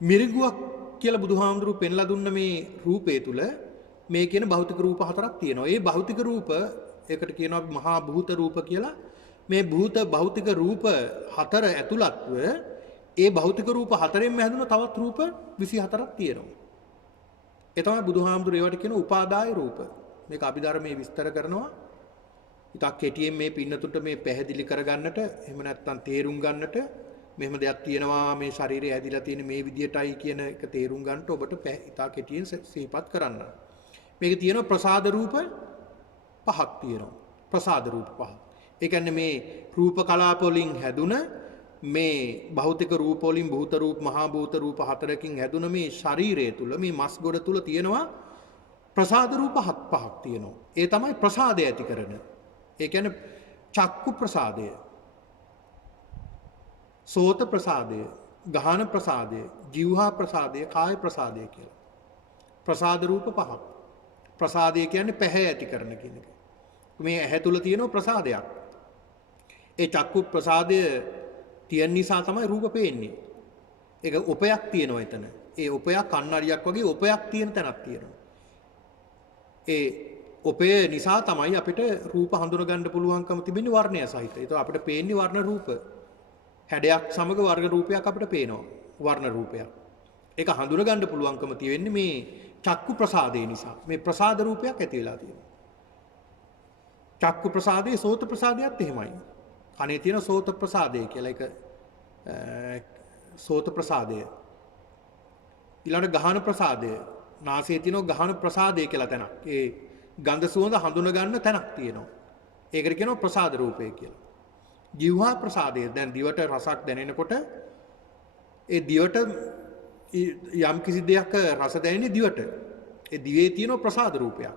මිරිගුවක් කියලා බුදුහාමුදුරුවෝ පෙන්ලා දුන්න මේ රූපය තුල මේ කියන භෞතික රූප හතරක් තියෙනවා. ඒ භෞතික රූප ඒකට කියනවා මහා භූත රූප කියලා. මේ භෞතික රූප හතර ඇතුළත්ව ඒ භෞතික රූප හතරෙන්ම හැදුන තවත් රූප 24ක් තියෙනවා. ඒ තමයි බුදුහාමුදුරුවෝ ඒවට කියන උපාදාය රූප. මේක අභිධර්මයේ විස්තර කරනවා. ඉතින් කෙටියෙන් මේ පින්නතුන්ට මේ පැහැදිලි කරගන්නට එහෙම නැත්නම් තේරුම් ගන්නට මෙහෙම දෙයක් තියෙනවා මේ ශරීරය ඇදිලා තියෙන මේ විදියටයි කියන එක තේරුම් ගන්නට ඔබට ඉතා කෙටියෙන් සිහිපත් කරන්න. මේක තියෙනවා ප්‍රසාද රූප පහක් තියෙනවා. ප්‍රසාද රූප පහ. ඒ කියන්නේ මේ රූප කලාප වලින් හැදුන මේ භෞතික රූප වලින් භූත රූප මහා භූත රූප හතරකින් හැදුන මේ ශරීරය තුල මේ මස් ගොඩ තුල තියෙනවා ප්‍රසාද රූප පහක් තියෙනවා. ඒ තමයි ප්‍රසාදය ඇති කරන. ඒ කියන්නේ චක්කු ප්‍රසාදය, සෝත ප්‍රසාදය, ගාහන ප්‍රසාදය, જીවහා ප්‍රසාදය, කාය ප්‍රසාදය කියලා. ප්‍රසාද රූප පහක්. ප්‍රසාදය කියන්නේ පැහැ ඇති කරන කියන එක. මේ ඇහැ තුල තියෙන ප්‍රසාදයක්. ඒ චක්කු ප්‍රසාදය තියෙන නිසා තමයි රූප පේන්නේ. ඒක උපයක් තියෙනවා එතන. ඒ උපයක් කන්නරියක් වගේ උපයක් තියෙන තැනක් තියෙනවා. ඒ උපය නිසා තමයි අපිට රූප හඳුන ගන්න පුළුවන්කම තිබෙන්නේ වර්ණය සහිත. ඒක අපිට පේන්නේ වර්ණ රූප. හැඩයක් සමග වර්ග රූපයක් අපිට පේනවා. වර්ණ රූපයක්. ඒක හඳුන ගන්න පුළුවන්කම තියෙන්නේ මේ චක්කු ප්‍රසාදේ නිසා. මේ ප්‍රසාද රූපයක් ඇති වෙලා තියෙනවා. චක්කු ප්‍රසාදේ සෝත ප්‍රසාදයත් එහෙමයි. කනේ තියෙන සෝත ප්‍රසාදය කියලා එක සෝත ප්‍රසාදය. ඊළඟ ගාහන ප්‍රසාදය. නාසයේ තියෙන ගාහන ප්‍රසාදය කියලා තැනක්. ඒ ගන්ධ සුවඳ හඳුන ගන්න තැනක් තියෙනවා. ඒකට කියනවා ප්‍රසාද රූපය කියලා. જીවහා ප්‍රසාදය. දැන් දිවට රසක් දැනෙනකොට ඒ දිවට යම් කිසි දෙයක් රස දැනෙන්නේ දිවට. ඒ දිවේ තියෙන ප්‍රසාද රූපයක්.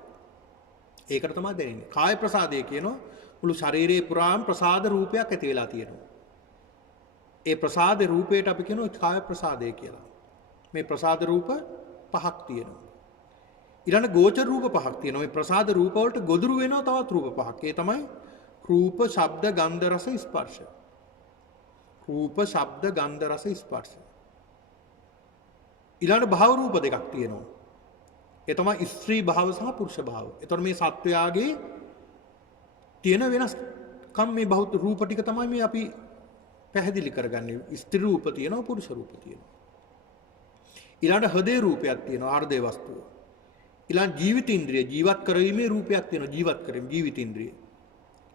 ඒකට තමයි දැනෙන්නේ. කාය ප්‍රසාදය කියනවා මුළු ශරීරයේ පුරාම ප්‍රසාද රූපයක් ඇති වෙලා තියෙනවා. ඒ ප්‍රසාද රූපයට අපි කියනවා කාය ප්‍රසාදය කියලා. මේ ප්‍රසාද රූප පහක් තියෙනවා. ඊළඟ ගෝචර රූප පහක් තියෙනවා. මේ ප්‍රසාද රූප වලට ගොදුරු වෙනවා තවත් රූප පහක්. ඒ තමයි රූප, ශබ්ද, ගන්ධ, රස, ස්පර්ශ. රූප, ශබ්ද, ගන්ධ, රස, ස්පර්ශ. ඊළඟ භාව රූප දෙකක් තියෙනවා. ඒ තමයි ස්ත්‍රී භාව සහ පුරුෂ භාව. එතකොට මේ සත්වයාගේ තියෙන වෙනස්කම් මේ බෞද්ධ රූප ටික තමයි මේ අපි පැහැදිලි කරගන්නේ. ස්ත්‍රී රූප තියෙනවා, පුරුෂ රූප තියෙනවා. ඊළඟ හෘදේ රූපයක් තියෙනවා, හෘදේ වස්තුව. ඊළඟ ජීවිතේන්ද්‍රිය, ජීවත් කරවීමේ රූපයක් තියෙනවා, ජීවත් කරවීම ජීවිතේන්ද්‍රිය.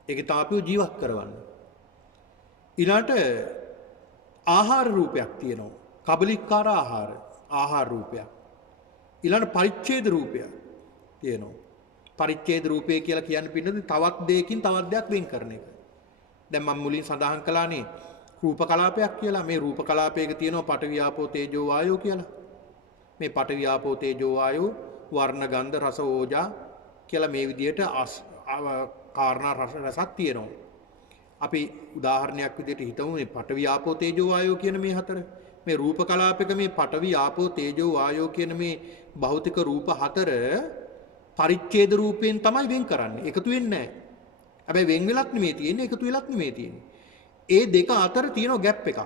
ඒකේ තාපිය ජීවත් කරවන්න. ඊළඟට ආහාර රූපයක් තියෙනවා, කබලිකාර ආහාර රූපයක්. ඊළඟ පරිච්ඡේද රූපයක් තියෙනවා. පරිච්ඡේද රූපය කියලා කියන්නේ පින්නදී තවත් දෙයකින් තවත් දෙයක් වෙන් කරන එක. දැන් මම මුලින් සඳහන් කළානේ රූප කලාපයක් කියලා. මේ රූප කලාපයක තියෙනවා පඨවි ආපෝ තේජෝ වායෝ කියලා. මේ පඨවි ආපෝ තේජෝ වායෝ වර්ණ ගන්ධ රස ඕජා කියලා මේ විදිහට කාරණා රසක් තියෙනවා. අපි උදාහරණයක් විදිහට හිතමු මේ පඨවි ආපෝ තේජෝ වායෝ කියන මේ හතර. මේ රූප කලාපයක මේ පඨවි ආපෝ තේජෝ වායෝ කියන මේ භෞතික රූප හතර පරිච්ඡේද රූපයෙන් තමයි වෙන් කරන්නේ. එකතු වෙන්නේ නැහැ. හැබැයි වෙන් වෙලක් නෙමෙයි තියෙන්නේ, එකතු වෙලක් නෙමෙයි තියෙන්නේ. ඒ දෙක අතර තියෙන ગેප් එකක්.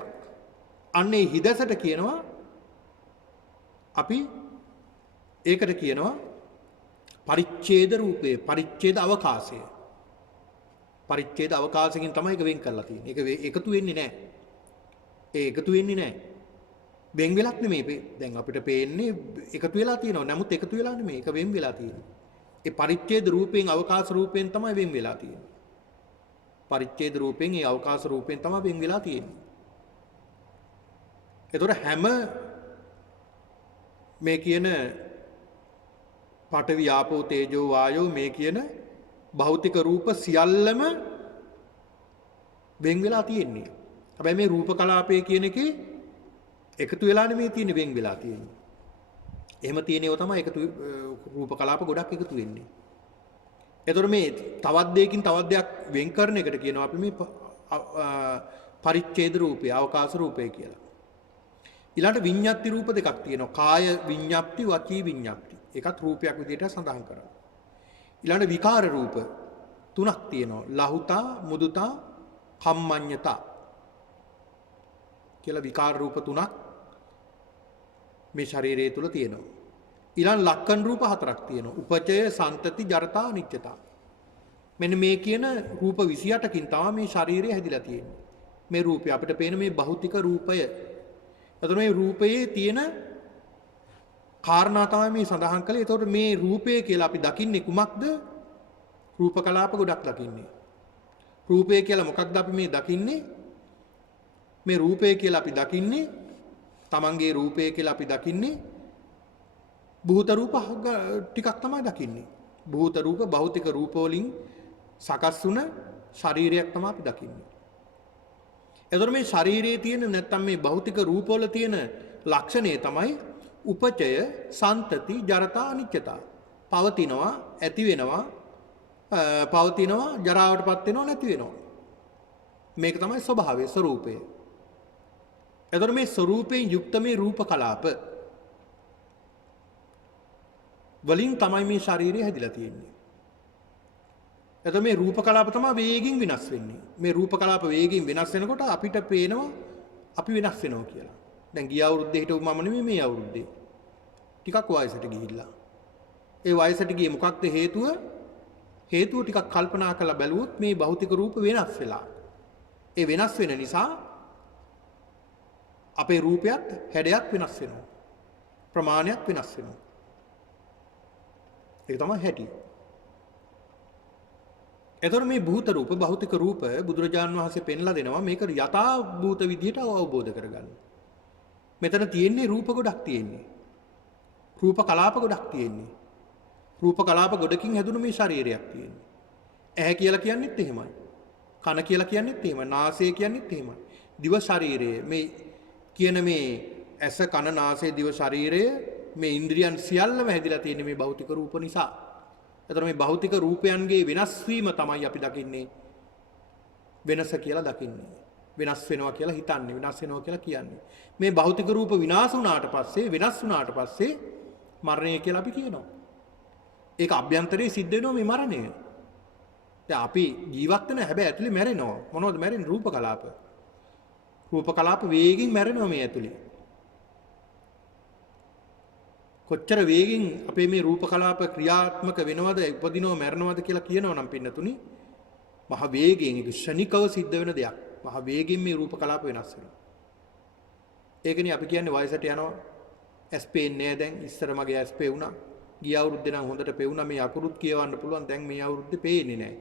අන්න ඒ හිදසට කියනවා අපි ඒකට කියනවා පරිච්ඡේද රූපේ, පරිච්ඡේද අවකාශය. පරිච්ඡේද අවකාශයෙන් තමයි ඒක වෙන් කරලා තියෙන්නේ. ඒක එකතු වෙන්නේ නැහැ. ඒ එකතු වෙන්නේ නැහැ. වෙන් වෙලක් නෙමෙයි. දැන් අපිට පේන්නේ එකතු වෙලා තියෙනවා. නමුත් එකතු වෙලා නෙමෙයි. ඒක වෙන් වෙලා තියෙන්නේ. ඒ පරිච්ඡේද රූපයෙන් අවකාශ රූපයෙන් තමයි වෙන් වෙලා තියෙන්නේ. පරිච්ඡේද රූපයෙන් ඒ අවකාශ රූපයෙන් තමයි වෙන් වෙලා තියෙන්නේ. ඒතොර හැම මේ කියන පඨවි ආපෝ තේජෝ වායෝ මේ කියන භෞතික රූප සියල්ලම වෙන් වෙලා තියෙන්නේ. හැබැයි මේ රූප කලාපය කියන එකේ එකතු වෙලා නෙමෙයි තියෙන්නේ, වෙන් වෙලා තියෙන්නේ. එහෙම තියෙන ඒවා තමයි එකතු රූප කලාප ගොඩක් එකතු වෙන්නේ. ඒතර මේ තවත් දෙයකින් තවත් දෙයක් වෙන් කරන එකට කියනවා අපි මේ පරිච්ඡේද රූපය, අවකාශ රූපය කියලා. ඊළඟට විඤ්ඤාති රූප දෙකක් තියෙනවා. කාය විඤ්ඤාප්ති, වචී විඤ්ඤාප්ති. ඒකත් රූපයක් විදිහට සඳහන් කරනවා. ඊළඟට විකාර රූප තුනක් තියෙනවා. ලහුතා, මුදුතා, කම්මඤ්ඤතා කියලා විකාර රූප තුනක් මේ ශරීරය තුල තියෙනවා. ඊළඟ ලක්ෂණ රූප හතරක් තියෙනවා. උපචය, සන්තති, ජරතා, අනිත්‍යතා. මෙන්න මේ කියන රූප 28කින් තමයි මේ ශරීරය හැදිලා තියෙන්නේ. මේ රූපය අපිට පේන මේ භෞතික රූපය. එතකොට මේ රූපයේ තියෙන කාරණා තමයි මේ සඳහන් කළේ. එතකොට මේ රූපය කියලා අපි දකින්නේ කුමක්ද? රූප කලාප ගොඩක් දකින්නේ. රූපය කියලා මොකක්ද අපි මේ දකින්නේ? මේ රූපය කියලා අපි දකින්නේ තමන්ගේ රූපය කියලා අපි දකින්නේ භූත රූප ටිකක් තමයි දකින්නේ. භූත රූප භෞතික රූප වලින් සකස් වුණ ශරීරයක් තමයි අපි දකින්නේ. එතකොට මේ ශරීරයේ තියෙන නැත්තම් මේ භෞතික රූප වල තියෙන ලක්ෂණය තමයි උපචය, සන්තති, ජරතා, අනිත්‍යතා. පවතිනවා, ඇති වෙනවා, පවතිනවා, ජරාවටපත් වෙනවා, නැති වෙනවා. මේක තමයි ස්වභාවය, ස්වરૂපය. එතකොට මේ ස්වરૂපයෙන් යුක්ත මේ රූප කලාප වලින් තමයි මේ ශරීරය හැදිලා තියෙන්නේ. එතකොට මේ රූප කලාප තමයි වේගින් වෙනස් වෙන්නේ. මේ රූප කලාප වේගින් වෙනස් වෙනකොට අපිට පේනවා අපි වෙනස් වෙනවා කියලා. දැන් ගිය අවුරුද්දේ හිටපු මම නෙමෙයි මේ අවුරුද්දේ. ටිකක් වයසට ගිහිල්ලා. ඒ වයසට ගියේ මොකක්ද හේතුව? හේතුව ටිකක් කල්පනා කරලා බැලුවොත් මේ භෞතික රූප වෙනස් වෙලා. ඒ වෙනස් වෙන නිසා අපේ රූපයත් හැඩයක් වෙනස් වෙනවා. ප්‍රමාණයක් වෙනස් වෙනවා. ඒක තමයි හැටි. එතකොට මේ භූත රූප, භෞතික රූප බුදුරජාන් වහන්සේ පෙන්ලා දෙනවා මේක යථා භූත විදියට අවබෝධ කරගන්න. මෙතන තියෙන්නේ රූප ගොඩක් තියෙන්නේ. රූප කලාප ගොඩක් තියෙන්නේ. රූප කලාප ගොඩකින් හැදුණු මේ ශරීරයක් තියෙන්නේ. ඇහැ කියලා කියන්නේත් එහෙමයි. කන කියලා කියන්නේත් එහෙමයි. නාසය කියන්නේත් එහෙමයි. දිව ශරීරය මේ කියන මේ ඇස, කන, නාසය, දිව ශරීරය මේ ඉන්ද්‍රියන් සියල්ලම හැදිලා තියෙන්නේ මේ භෞතික රූප නිසා. එතකොට මේ භෞතික රූපයන්ගේ වෙනස් වීම තමයි අපි දකින්නේ වෙනස කියලා දකින්නේ. වෙනස් වෙනවා කියලා හිතන්නේ, වෙනස් වෙනවා කියලා කියන්නේ. මේ භෞතික රූප විනාශ වුණාට පස්සේ, වෙනස් වුණාට පස්සේ මරණය කියලා අපි කියනවා. ඒක අභ්‍යන්තරයේ සිද්ධ වෙනවා මේ මරණය. දැන් අපි ජීවත් වෙන හැබැයි ඇතුලේ මැරෙනවා. මොනවද මැරෙන්නේ? රූප කලාප. රූප කලාප වේගින් මැරෙනවා මේ ඇතුලේ. කොච්චර වේගින් අපේ මේ රූප කලාප ක්‍රියාත්මක වෙනවද, උපදිනව මැරෙනවද කියලා කියනවා නම් පින්නතුනි, මහ වේගයෙන් ඒක ශනිකව සිද්ධ වෙන දෙයක්. මහ වේගින් මේ රූප කලාප වෙනස් වෙනවා. ඒකනේ අපි කියන්නේ වයසට යනවා. ඇස් පේන්නේ නැහැ දැන්. ඉස්සර මගේ ඇස් පෙවුණා. ගිය අවුරුද්දේ නම් හොඳට පෙවුණා. මේ අකුරුත් කියවන්න පුළුවන්. දැන් මේ අවුරුද්දේ පේන්නේ නැහැ.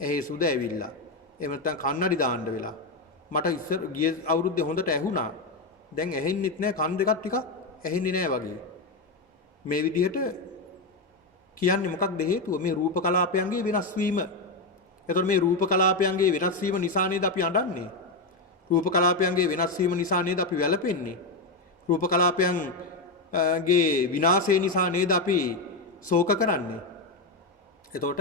ඇහි සුද ඇවිල්ලා. එහෙම නැත්නම් කන්නඩි දාන්න වෙලා. මට ඉස්සර ගිය අවුරුද්දේ හොඳට ඇහුණා. දැන් ඇහෙන්නෙත් නැහැ. කන් දෙකක් ටිකක් ඇහෙන්නේ නැහැ වගේ. මේ විදිහට කියන්නේ මොකක්ද හේතුව? මේ රූප කලාපයන්ගේ වෙනස් වීම. එතකොට මේ රූප කලාපයන්ගේ වෙනස් වීම නිසා නේද අපි අඬන්නේ? රූප කලාපයන්ගේ වෙනස් වීම නිසා නේද අපි වැළපෙන්නේ? රූප කලාපයන් ගේ විනාශය නිසා නේද අපි ශෝක කරන්නේ. එතකොට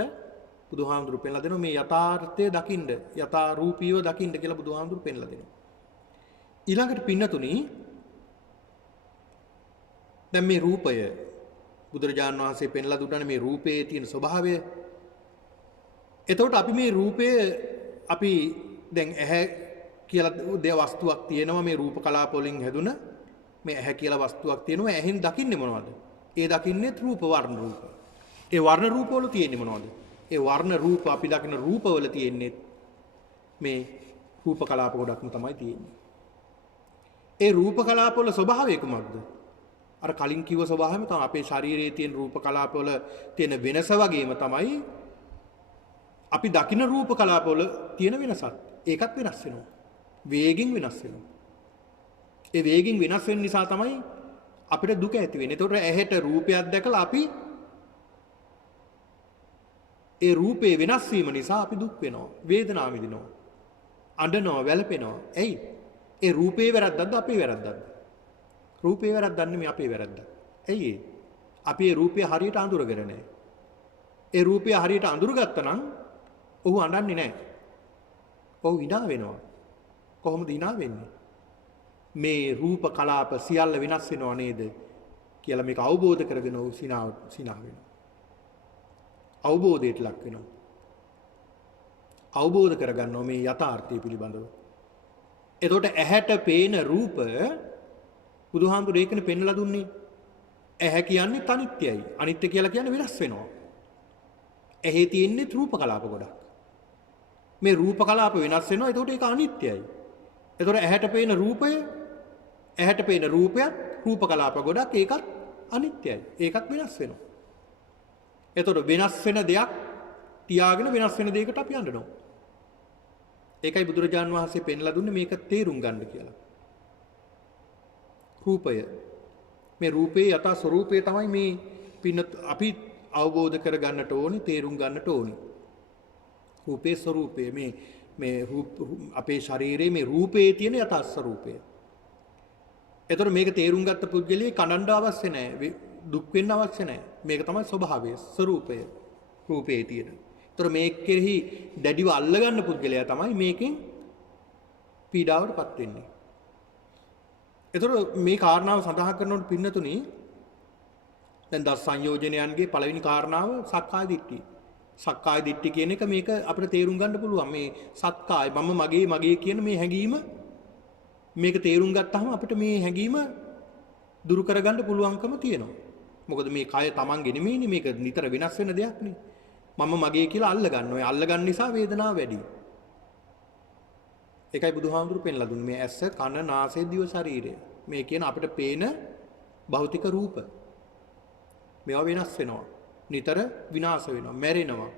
බුදුහාමුදුරු පෙන්ලා දෙනවා මේ යථාර්ථය දකින්න, යථා රූපීව දකින්න කියලා බුදුහාමුදුරු පෙන්ලා දෙනවා. ඊළඟට පින්නතුනි දැන් මේ රූපය බුදුරජාණන් වහන්සේ පෙන්ලා දුන්නානේ මේ රූපයේ තියෙන ස්වභාවය. එතකොට අපි මේ රූපය අපි දැන් ඇහැ කියලා දේ වස්තුවක් තියෙනවා මේ රූප කලාප වලින් හැදුන මේ ඇහැ කියලා වස්තුවක් තියෙනවා. ඇහෙන් දකින්නේ මොනවද? ඒ දකින්නේ රූප වර්ණ රූප. ඒ වර්ණ රූප වල තියෙන්නේ මොනවද? ඒ වර්ණ රූප අපි දකින රූප වල තියෙන්නේ මේ රූප කලාප ගොඩක්ම තමයි තියෙන්නේ. ඒ රූප කලාප වල ස්වභාවය කුමක්ද? අර කලින් කිව්ව ස්වභාවයම තමයි අපේ ශරීරයේ තියෙන රූප කලාප වල තියෙන වෙනස වගේම තමයි අපි දකින රූප කලාප වල තියෙන වෙනසත්. ඒකත් වෙනස් වෙනවා. වේගින් වෙනස් වෙනවා. ඒ වේගින් වෙනස් වෙන නිසා තමයි අපිට දුක ඇති වෙන්නේ. ඒතකොට ඇහැට රූපයක් දැකලා අපි ඒ රූපේ වෙනස් වීම නිසා අපි දුක් වෙනවා. වේදනාව විඳිනවා. අඬනවා, වැළපෙනවා. ඇයි? ඒ රූපේ වැරද්දක්ද අපේ වැරද්දක්ද? රූපේ වැරද්දන්නේ මේ අපේ වැරද්දක්. ඇයි ඒ? අපි ඒ රූපය හරියට අඳුරගෙන නැහැ. ඒ රූපය හරියට අඳුරගත්තා නම් ඔහු අඬන්නේ නැහැ. ඔහු hina වෙනවා. කොහොමද hina වෙන්නේ? මේ රූප කලාප සියල්ල වෙනස් වෙනව නේද කියලා මේක අවබෝධ කරගෙන ඔහු සිනා වෙනවා. අවබෝධයට ලක් වෙනවා. අවබෝධ කරගන්නවා මේ යථාර්ථය පිළිබඳව. එතකොට ඇහැට පේන රූප බුදුහාමුදුරේ ඒකනේ පෙන්වලා දුන්නේ. ඇහැ කියන්නේ අනිත්‍යයි. අනිත්‍ය කියලා කියන්නේ වෙනස් වෙනවා. ඇහි තියෙන්නේ රූප කලාප ගොඩක්. මේ රූප කලාප වෙනස් වෙනවා. එතකොට ඒක අනිත්‍යයි. එතකොට ඇහැට පේන රූපය, ඇහැට පේන රූපයත් රූප කලාප ගොඩක් ඒකත් අනිත්‍යයි. ඒකත් වෙනස් වෙනවා. එතකොට වෙනස් වෙන දෙයක් තියාගෙන වෙනස් වෙන දෙයකට අපි යන්නනවා. ඒකයි බුදුරජාන් වහන්සේ පෙන්ලා දුන්නේ මේක තේරුම් ගන්න කියලා. රූපය මේ රූපේ යථා ස්වરૂපය තමයි මේ පින්න අපි අවබෝධ කර ගන්නට ඕනේ, තේරුම් ගන්නට ඕනේ. රූපේ ස්වરૂපය මේ අපේ ශරීරයේ මේ රූපේ තියෙන යථා ස්වરૂපය. එතකොට මේක තේරුම් ගත්ත පුද්ගලයා කනණ්ඩ අවශ්‍ය නැහැ, දුක් වෙන්න අවශ්‍ය නැහැ. මේක තමයි ස්වභාවය, ස්වરૂපය, රූපේ තියෙන. එතකොට මේක කෙරෙහි දැඩිව අල්ලගන්න පුද්ගලයා තමයි මේකෙන් පීඩාවටපත් වෙන්නේ. එතකොට මේ කාරණාව සඳහන් කරනකොට පින්නතුණි දැන් දස් සංයෝජනයන්ගේ පළවෙනි කාරණාව සක්කාය දිට්ඨිය. සක්කාය දිට්ඨිය කියන එක මේක අපිට තේරුම් ගන්න පුළුවන්. මේ සක්කාය මම මගේ කියන මේ හැඟීම මේක තේරුම් ගත්තාම අපිට මේ හැඟීම දුරු කරගන්න පුළුවන්කම තියෙනවා. මොකද මේ කය Tamange නෙමෙයිනේ, මේක නිතර වෙනස් වෙන දෙයක් නේ. මම මගේ කියලා අල්ල ගන්න. ඔය අල්ල ගන්න නිසා වේදනාව වැඩි. ඒකයි බුදුහාමුදුරු පෙන්ලා දුන්නේ මේ ඇස, කන, නාසය, දිව, ශරීරය. මේ කියන අපිට පේන භෞතික රූප. මේවා වෙනස් වෙනවා. නිතර විනාශ වෙනවා, මැරෙනවා.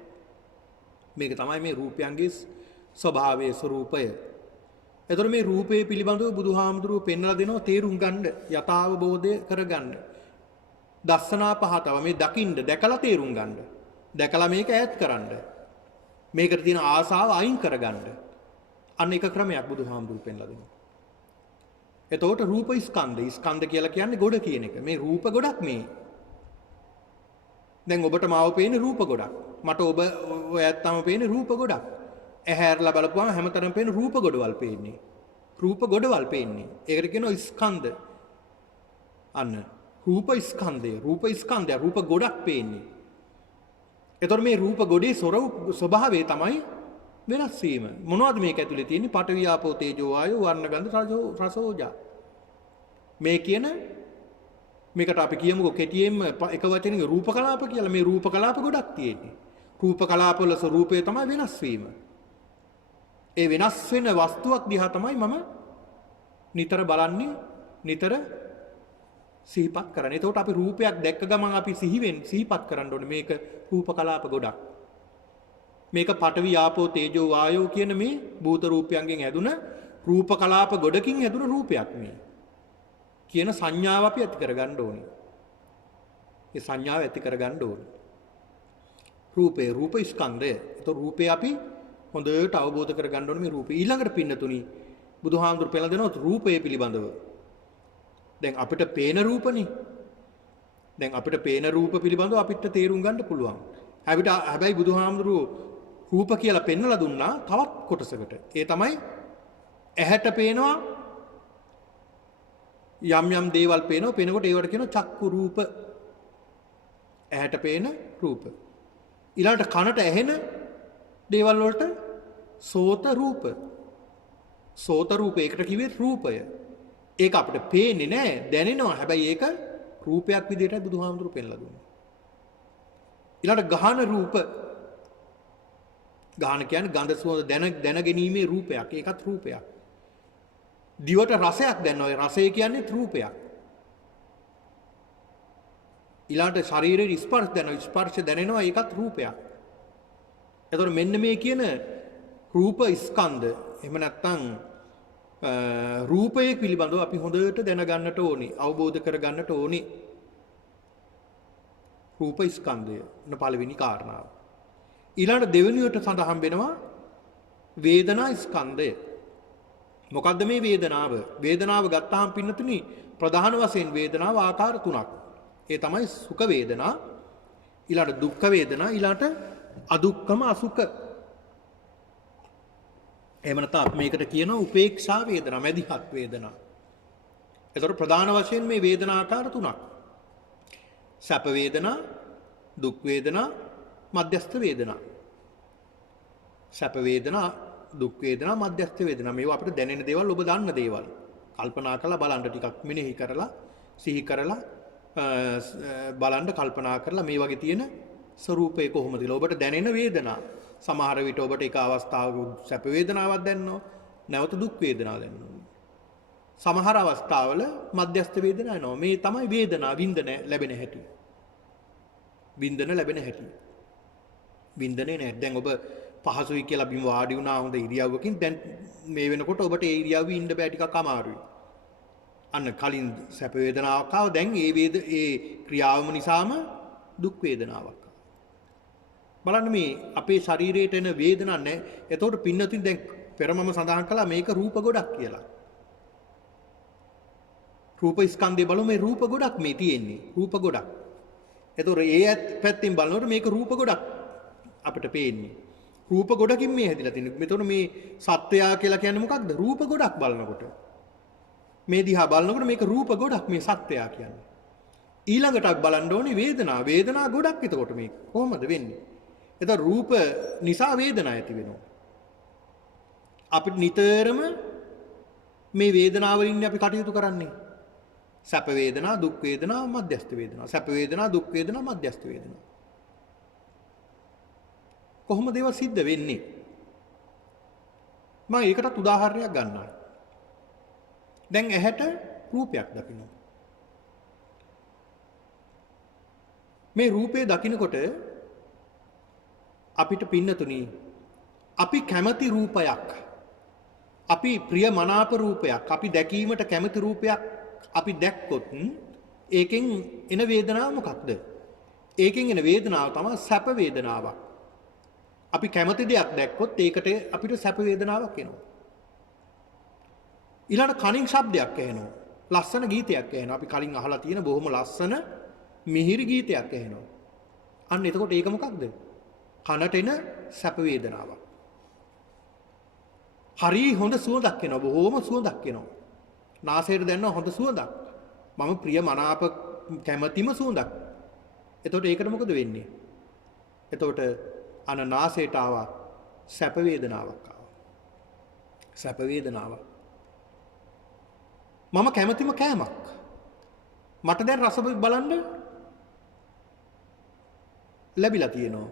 මේක තමයි මේ රූපයන්ගේ ස්වභාවයේ ස්වરૂපය. එතකොට මේ රූපේ පිළිබඳව බුදුහාමුදුරුව පෙන්වලා දෙනවා තේරුම් ගන්න, යථාබෝධය කරගන්න. දස්සනා පහතව මේ දකින්න, දැකලා තේරුම් ගන්න. දැකලා මේක ඈත් කරන්න. මේකට තියෙන ආසාව අයින් කරගන්න. අන්න එක ක්‍රමයක් බුදුහාමුදුරුව පෙන්වලා දෙනවා. එතකොට රූප ස්කන්ධ කියලා කියන්නේ ගොඩ කියන එක. මේ රූප ගොඩක් මේ. දැන් ඔබට මාව පේන්නේ රූප ගොඩක්. මට ඔබ ඔයත්තම පේන්නේ රූප ගොඩක්. ඇහැරලා බලපුවම හැමතැනම පේන රූප ගොඩවල් පේන්නේ. රූප ගොඩවල් පේන්නේ. ඒකට කියනවා ස්කන්ධ. අන්න රූප ස්කන්ධය. රූප ගොඩක් පේන්නේ. එතකොට මේ රූප ගොඩේ ස්වභාවය තමයි වෙනස් වීම. මොනවද මේක ඇතුලේ තියෙන්නේ? පඨවි ආපෝ තේජෝ වායෝ වර්ණ ගන්ධ රසෝජා. මේ කියන මේකට අපි කියමුකෝ කෙටියෙන්ම එක වචනින් රූප කලාප කියලා. මේ රූප කලාප ගොඩක් තියෙන්නේ. රූප කලාප වල ස්වરૂපය තමයි වෙනස් වීම. ඒ වෙනස් වෙන වස්තුවක් දිහා තමයි මම නිතර බලන්නේ, නිතර සිහිපත් කරන්නේ. එතකොට අපි රූපයක් දැක්ක ගමන් අපි සිහිපත් කරන්න ඕනේ මේක රූප කලාප ගොඩක්. මේක පඨවි ආපෝ තේජෝ වායෝ කියන මේ භූත රූපයන්ගෙන් හැදුන රූප කලාප ගොඩකින් හැදුන රූපයක් මේ. කියන සංඥාව අපි ඇති කරගන්න ඕනේ. ඒ සංඥාව ඇති කරගන්න ඕනේ. රූප ස්කන්ධය. ඒතකොට රූපේ අපි හොඳට අවබෝධ කරගන්න ඕනේ මේ රූපේ. ඊළඟට පින්නතුණි බුදුහාමුදුරු පෙළ දෙනවා රූපය පිළිබඳව. දැන් අපිට පේන රූපනේ. දැන් අපිට පේන රූප පිළිබඳව අපිට තේරුම් ගන්න පුළුවන්. හැබැයි බුදුහාමුදුරුවෝ රූප කියලා පෙන්වලා දුන්නා තවත් කොටසකට. ඒ තමයි ඇහැට පේනවා යම් යම් දේවල් පේනවා. පේනකොට ඒවට කියනවා චක්කු රූප. ඇහැට පේන රූප. ඊළඟට කනට ඇහෙන දේවල් වලට සෝත රූප. සෝත රූප ඒකට කිව්වේ රූපය. ඒක අපිට පේන්නේ නැහැ, දැනෙනවා. හැබැයි ඒක රූපයක් විදිහට බුදුහාමුදුරුවෝ පෙන්ලා දුන්නා. ඊළඟට ගහන රූප. ගහන කියන්නේ ගඳ සුවඳ දැනගැනීමේ රූපයක්. ඒකත් රූපයක්. දිවට රසයක් දැනනවා. ඒ රසය කියන්නේ රූපයක්. ඊළඟට ශරීරයේ ස්පර්ශ දැනෙනවා. ස්පර්ශ දැනෙනවා. ඒකත් රූපයක්. එතකොට මෙන්න මේ කියන රූප ස්කන්ධ එහෙම නැත්නම් රූපයේ පිළිබඳව අපි හොඳට දැනගන්නට ඕනි, අවබෝධ කරගන්නට ඕනි. රූප ස්කන්ධය න පළවෙනි කාරණාව. ඊළඟට දෙවෙනියට සඳහන් වෙනවා වේදනා ස්කන්ධය. මොකද්ද මේ වේදනාව? වේදනාව ගත්තාම පින්නතුනි ප්‍රධාන වශයෙන් වේදනාව ආකාර තුනක්. ඒ තමයි සුඛ වේදනා, ඊළඟට දුක්ඛ වේදනා, ඊළඟට අදුක්ඛම අසුඛ. එහෙම නැත්නම් මේකට කියනවා උපේක්ෂා වේදනා, මැදිහත් වේදනා. ඒතකොට ප්‍රධාන වශයෙන් මේ වේදනා ආකාර තුනක්. සැප වේදනා, දුක් වේදනා, මධ්‍යස්ථ වේදනා. සැප වේදනා, දුක් වේදනා, මධ්‍යස්ථ වේදනා. මේවා අපිට දැනෙන දේවල්, ඔබ දන්න දේවල්. කල්පනා කරලා බලන්න, ටිකක් මෙනෙහි කරලා, සිහි කරලා බලන්න, කල්පනා කරලා මේ වගේ තියෙන ස්වરૂපය කොහොමද කියලා ඔබට දැනෙන වේදනා. සමහර විට ඔබට එක අවස්ථාවක සැප වේදනාවක් දැනෙනවා, නැවත දුක් වේදනාවක් දැනෙනවා. සමහර අවස්ථාවල මධ්‍යස්ථ වේදනාවක් එනවා. මේ තමයි වේදනා වින්දන ලැබෙන හැටි. වින්දන ලැබෙන හැටි. වින්දනේ නැහැ. දැන් ඔබ පහසුයි කියලා බිම වාඩි වුණා හොඳ ඉරියව්වකින්. දැන් මේ වෙනකොට ඔබට ඒ ඉරියව්වේ ඉන්න බෑ, ටිකක් අමාරුයි. අන්න කලින් සැප වේදනාවක් ආව. දැන් ඒ ක්‍රියාවම නිසාම දුක් වේදනාවක්. බලන්න මේ අපේ ශරීරයට එන වේදනා නැහැ. එතකොට පින්නතින් දැන් පෙර මම සඳහන් කළා මේක රූප ගොඩක් කියලා. රූප ස්කන්ධය බලමු, මේ රූප ගොඩක් මේ තියෙන්නේ. රූප ගොඩක්. එතකොට ඒ පැත්තෙන් බලනකොට මේක රූප ගොඩක් අපිට පේන්නේ. රූප ගොඩකින් මේ හැදිලා තියෙන්නේ. මෙතන මේ සත්වයා කියලා කියන්නේ මොකක්ද? රූප ගොඩක් බලනකොට. මේ දිහා බලනකොට මේක රූප ගොඩක් මේ සත්වයා කියන්නේ. ඊළඟට බලන්න ඕනේ වේදනා. වේදනා ගොඩක්. එතකොට මේ කොහොමද වෙන්නේ? එතකොට රූප නිසා වේදනා ඇති වෙනවා. අපිට නිතරම මේ වේදනාවලින් අපි කටයුතු කරන්නේ. සැප වේදනා, දුක් වේදනා, මධ්‍යස්ථ වේදනා. සැප වේදනා, දුක් වේදනා, මධ්‍යස්ථ වේදනා. කොහොමද ඒවා සිද්ධ වෙන්නේ? මම ඒකටත් උදාහරණයක් ගන්නවා. දැන් ඇහැට රූපයක් දකිනවා. මේ රූපේ දකිනකොට අපිට පින්නතුනි අපි කැමති රූපයක්, අපි ප්‍රිය මනාප රූපයක්, අපි දැකීමට කැමති රූපයක් අපි දැක්කොත් ඒකෙන් එන වේදනාව මොකක්ද? ඒකෙන් එන වේදනාව තමයි සැප වේදනාවක්. අපි කැමති දෙයක් දැක්කොත් ඒකට අපිට සැප වේදනාවක් එනවා. ඊළඟ කනින් ශබ්දයක් ඇහෙනවා. ලස්සන ගීතයක් ඇහෙනවා. අපි කලින් අහලා තියෙන බොහොම ලස්සන මිහිරි ගීතයක් ඇහෙනවා. අන්න එතකොට ඒක මොකක්ද? කනට එන සැප වේදනාවක්. හරි හොඳ සුවඳක් එනවා. බොහොම සුවඳක් එනවා. නාසයට දැනෙන හොඳ සුවඳක්. මම ප්‍රිය මනාප කැමැතිම සුවඳක්. එතකොට ඒකට මොකද වෙන්නේ? එතකොට අන නාසයට ආවා සැප වේදනාවක් ආවා. සැප වේදනාවක්. මම කැමැතිම කෑමක්. මට දැන් රස බලන්න ලැබිලා තියෙනවා.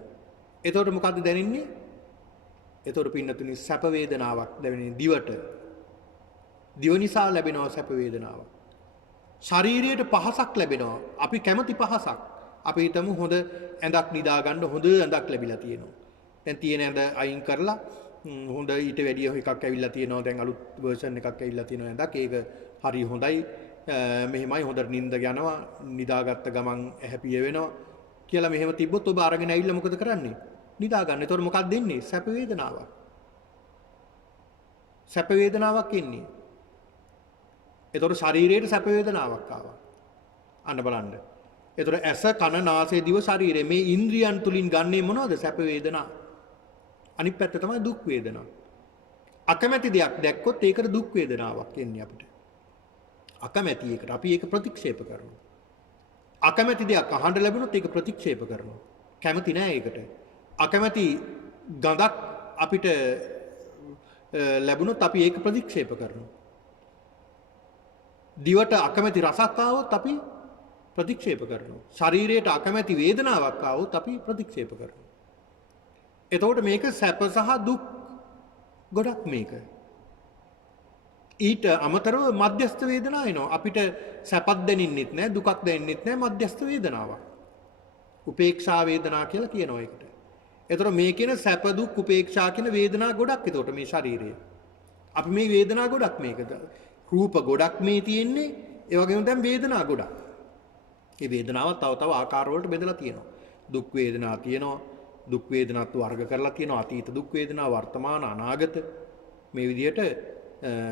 එතකොට මොකද්ද දැනෙන්නේ? එතකොට පින්නතුනි සැප වේදනාවක් දැනෙන්නේ දිවට. දිව නිසා ලැබෙනවා සැප වේදනාවක්. ශරීරයට පහසක් ලැබෙනවා. අපි කැමති පහසක්. අපි හිතමු හොඳ ඇඳක් නිදා ගන්න හොඳ ඇඳක් ලැබිලා තියෙනවා. දැන් තියෙන ඇඳ අයින් කරලා හොඳ ඊට වැඩිය එකක් ඇවිල්ලා තියෙනවා. දැන් අලුත් version එකක් ඇවිල්ලා තියෙනවා ඇඳක්. ඒක හරි හොඳයි. මෙහෙමයි හොඳට නිින්ද යනවා. නිදාගත්ත ගමන් හැපිය වෙනවා කියලා මෙහෙම තිබ්බොත් ඔබ අරගෙන ඇවිල්ලා මොකද කරන්නේ? නිදා ගන්න. ඒතකොට මොකක්ද දෙන්නේ? සැප වේදනාවක්. සැප වේදනාවක් එන්නේ. ඒතකොට ශරීරයට සැප වේදනාවක් ආවා. අන්න බලන්න. එතකොට ඇස කන නාසය දිව ශරීරය මේ ඉන්ද්‍රියන් තුලින් ගන්නේ මොනවද? සැප වේදනා. අනිත් පැත්ත තමයි දුක් වේදනා. අකමැති දෙයක් දැක්කොත් ඒකට දුක් වේදනාවක් එන්නේ අපිට. අකමැති එකට අපි ඒක ප්‍රතික්ෂේප කරනවා. අකමැති දෙයක් අහන්න ලැබුණොත් ඒක ප්‍රතික්ෂේප කරනවා. කැමති නෑ ඒකට. අකමැති ගඳක් අපිට ලැබුණොත් අපි ඒක ප්‍රතික්ෂේප කරනවා. දිවට අකමැති රසක් ආවොත් අපි ප්‍රතික්ෂේප කරනවා. ශරීරයට අකමැති වේදනාවක් ආවොත් අපි ප්‍රතික්ෂේප කරනවා. එතකොට මේක සැප සහ දුක් ගොඩක් මේක. ඊට අමතරව මධ්‍යස්ථ වේදනා එනවා. අපිට සැපක් දැනෙන්නෙත් නැහැ, දුකක් දැනෙන්නෙත් නැහැ, මධ්‍යස්ථ වේදනාවක්. උපේක්ෂා වේදනා කියලා කියනවා ඒකට. එතකොට මේ කියන සැප දුක් උපේක්ෂා කියන වේදනා ගොඩක් එතකොට මේ ශරීරයේ. අපි මේ වේදනා ගොඩක් මේකද. රූප ගොඩක් මේ තියෙන්නේ. ඒ වගේම දැන් වේදනා ගොඩක්. මේ වේදනාව තව තව ආකාර වලට බෙදලා තියෙනවා. දුක් වේදනා තියෙනවා. දුක් වේදනාත් වර්ග කරලා තියෙනවා. අතීත දුක් වේදනා, වර්තමාන, අනාගත මේ විදිහට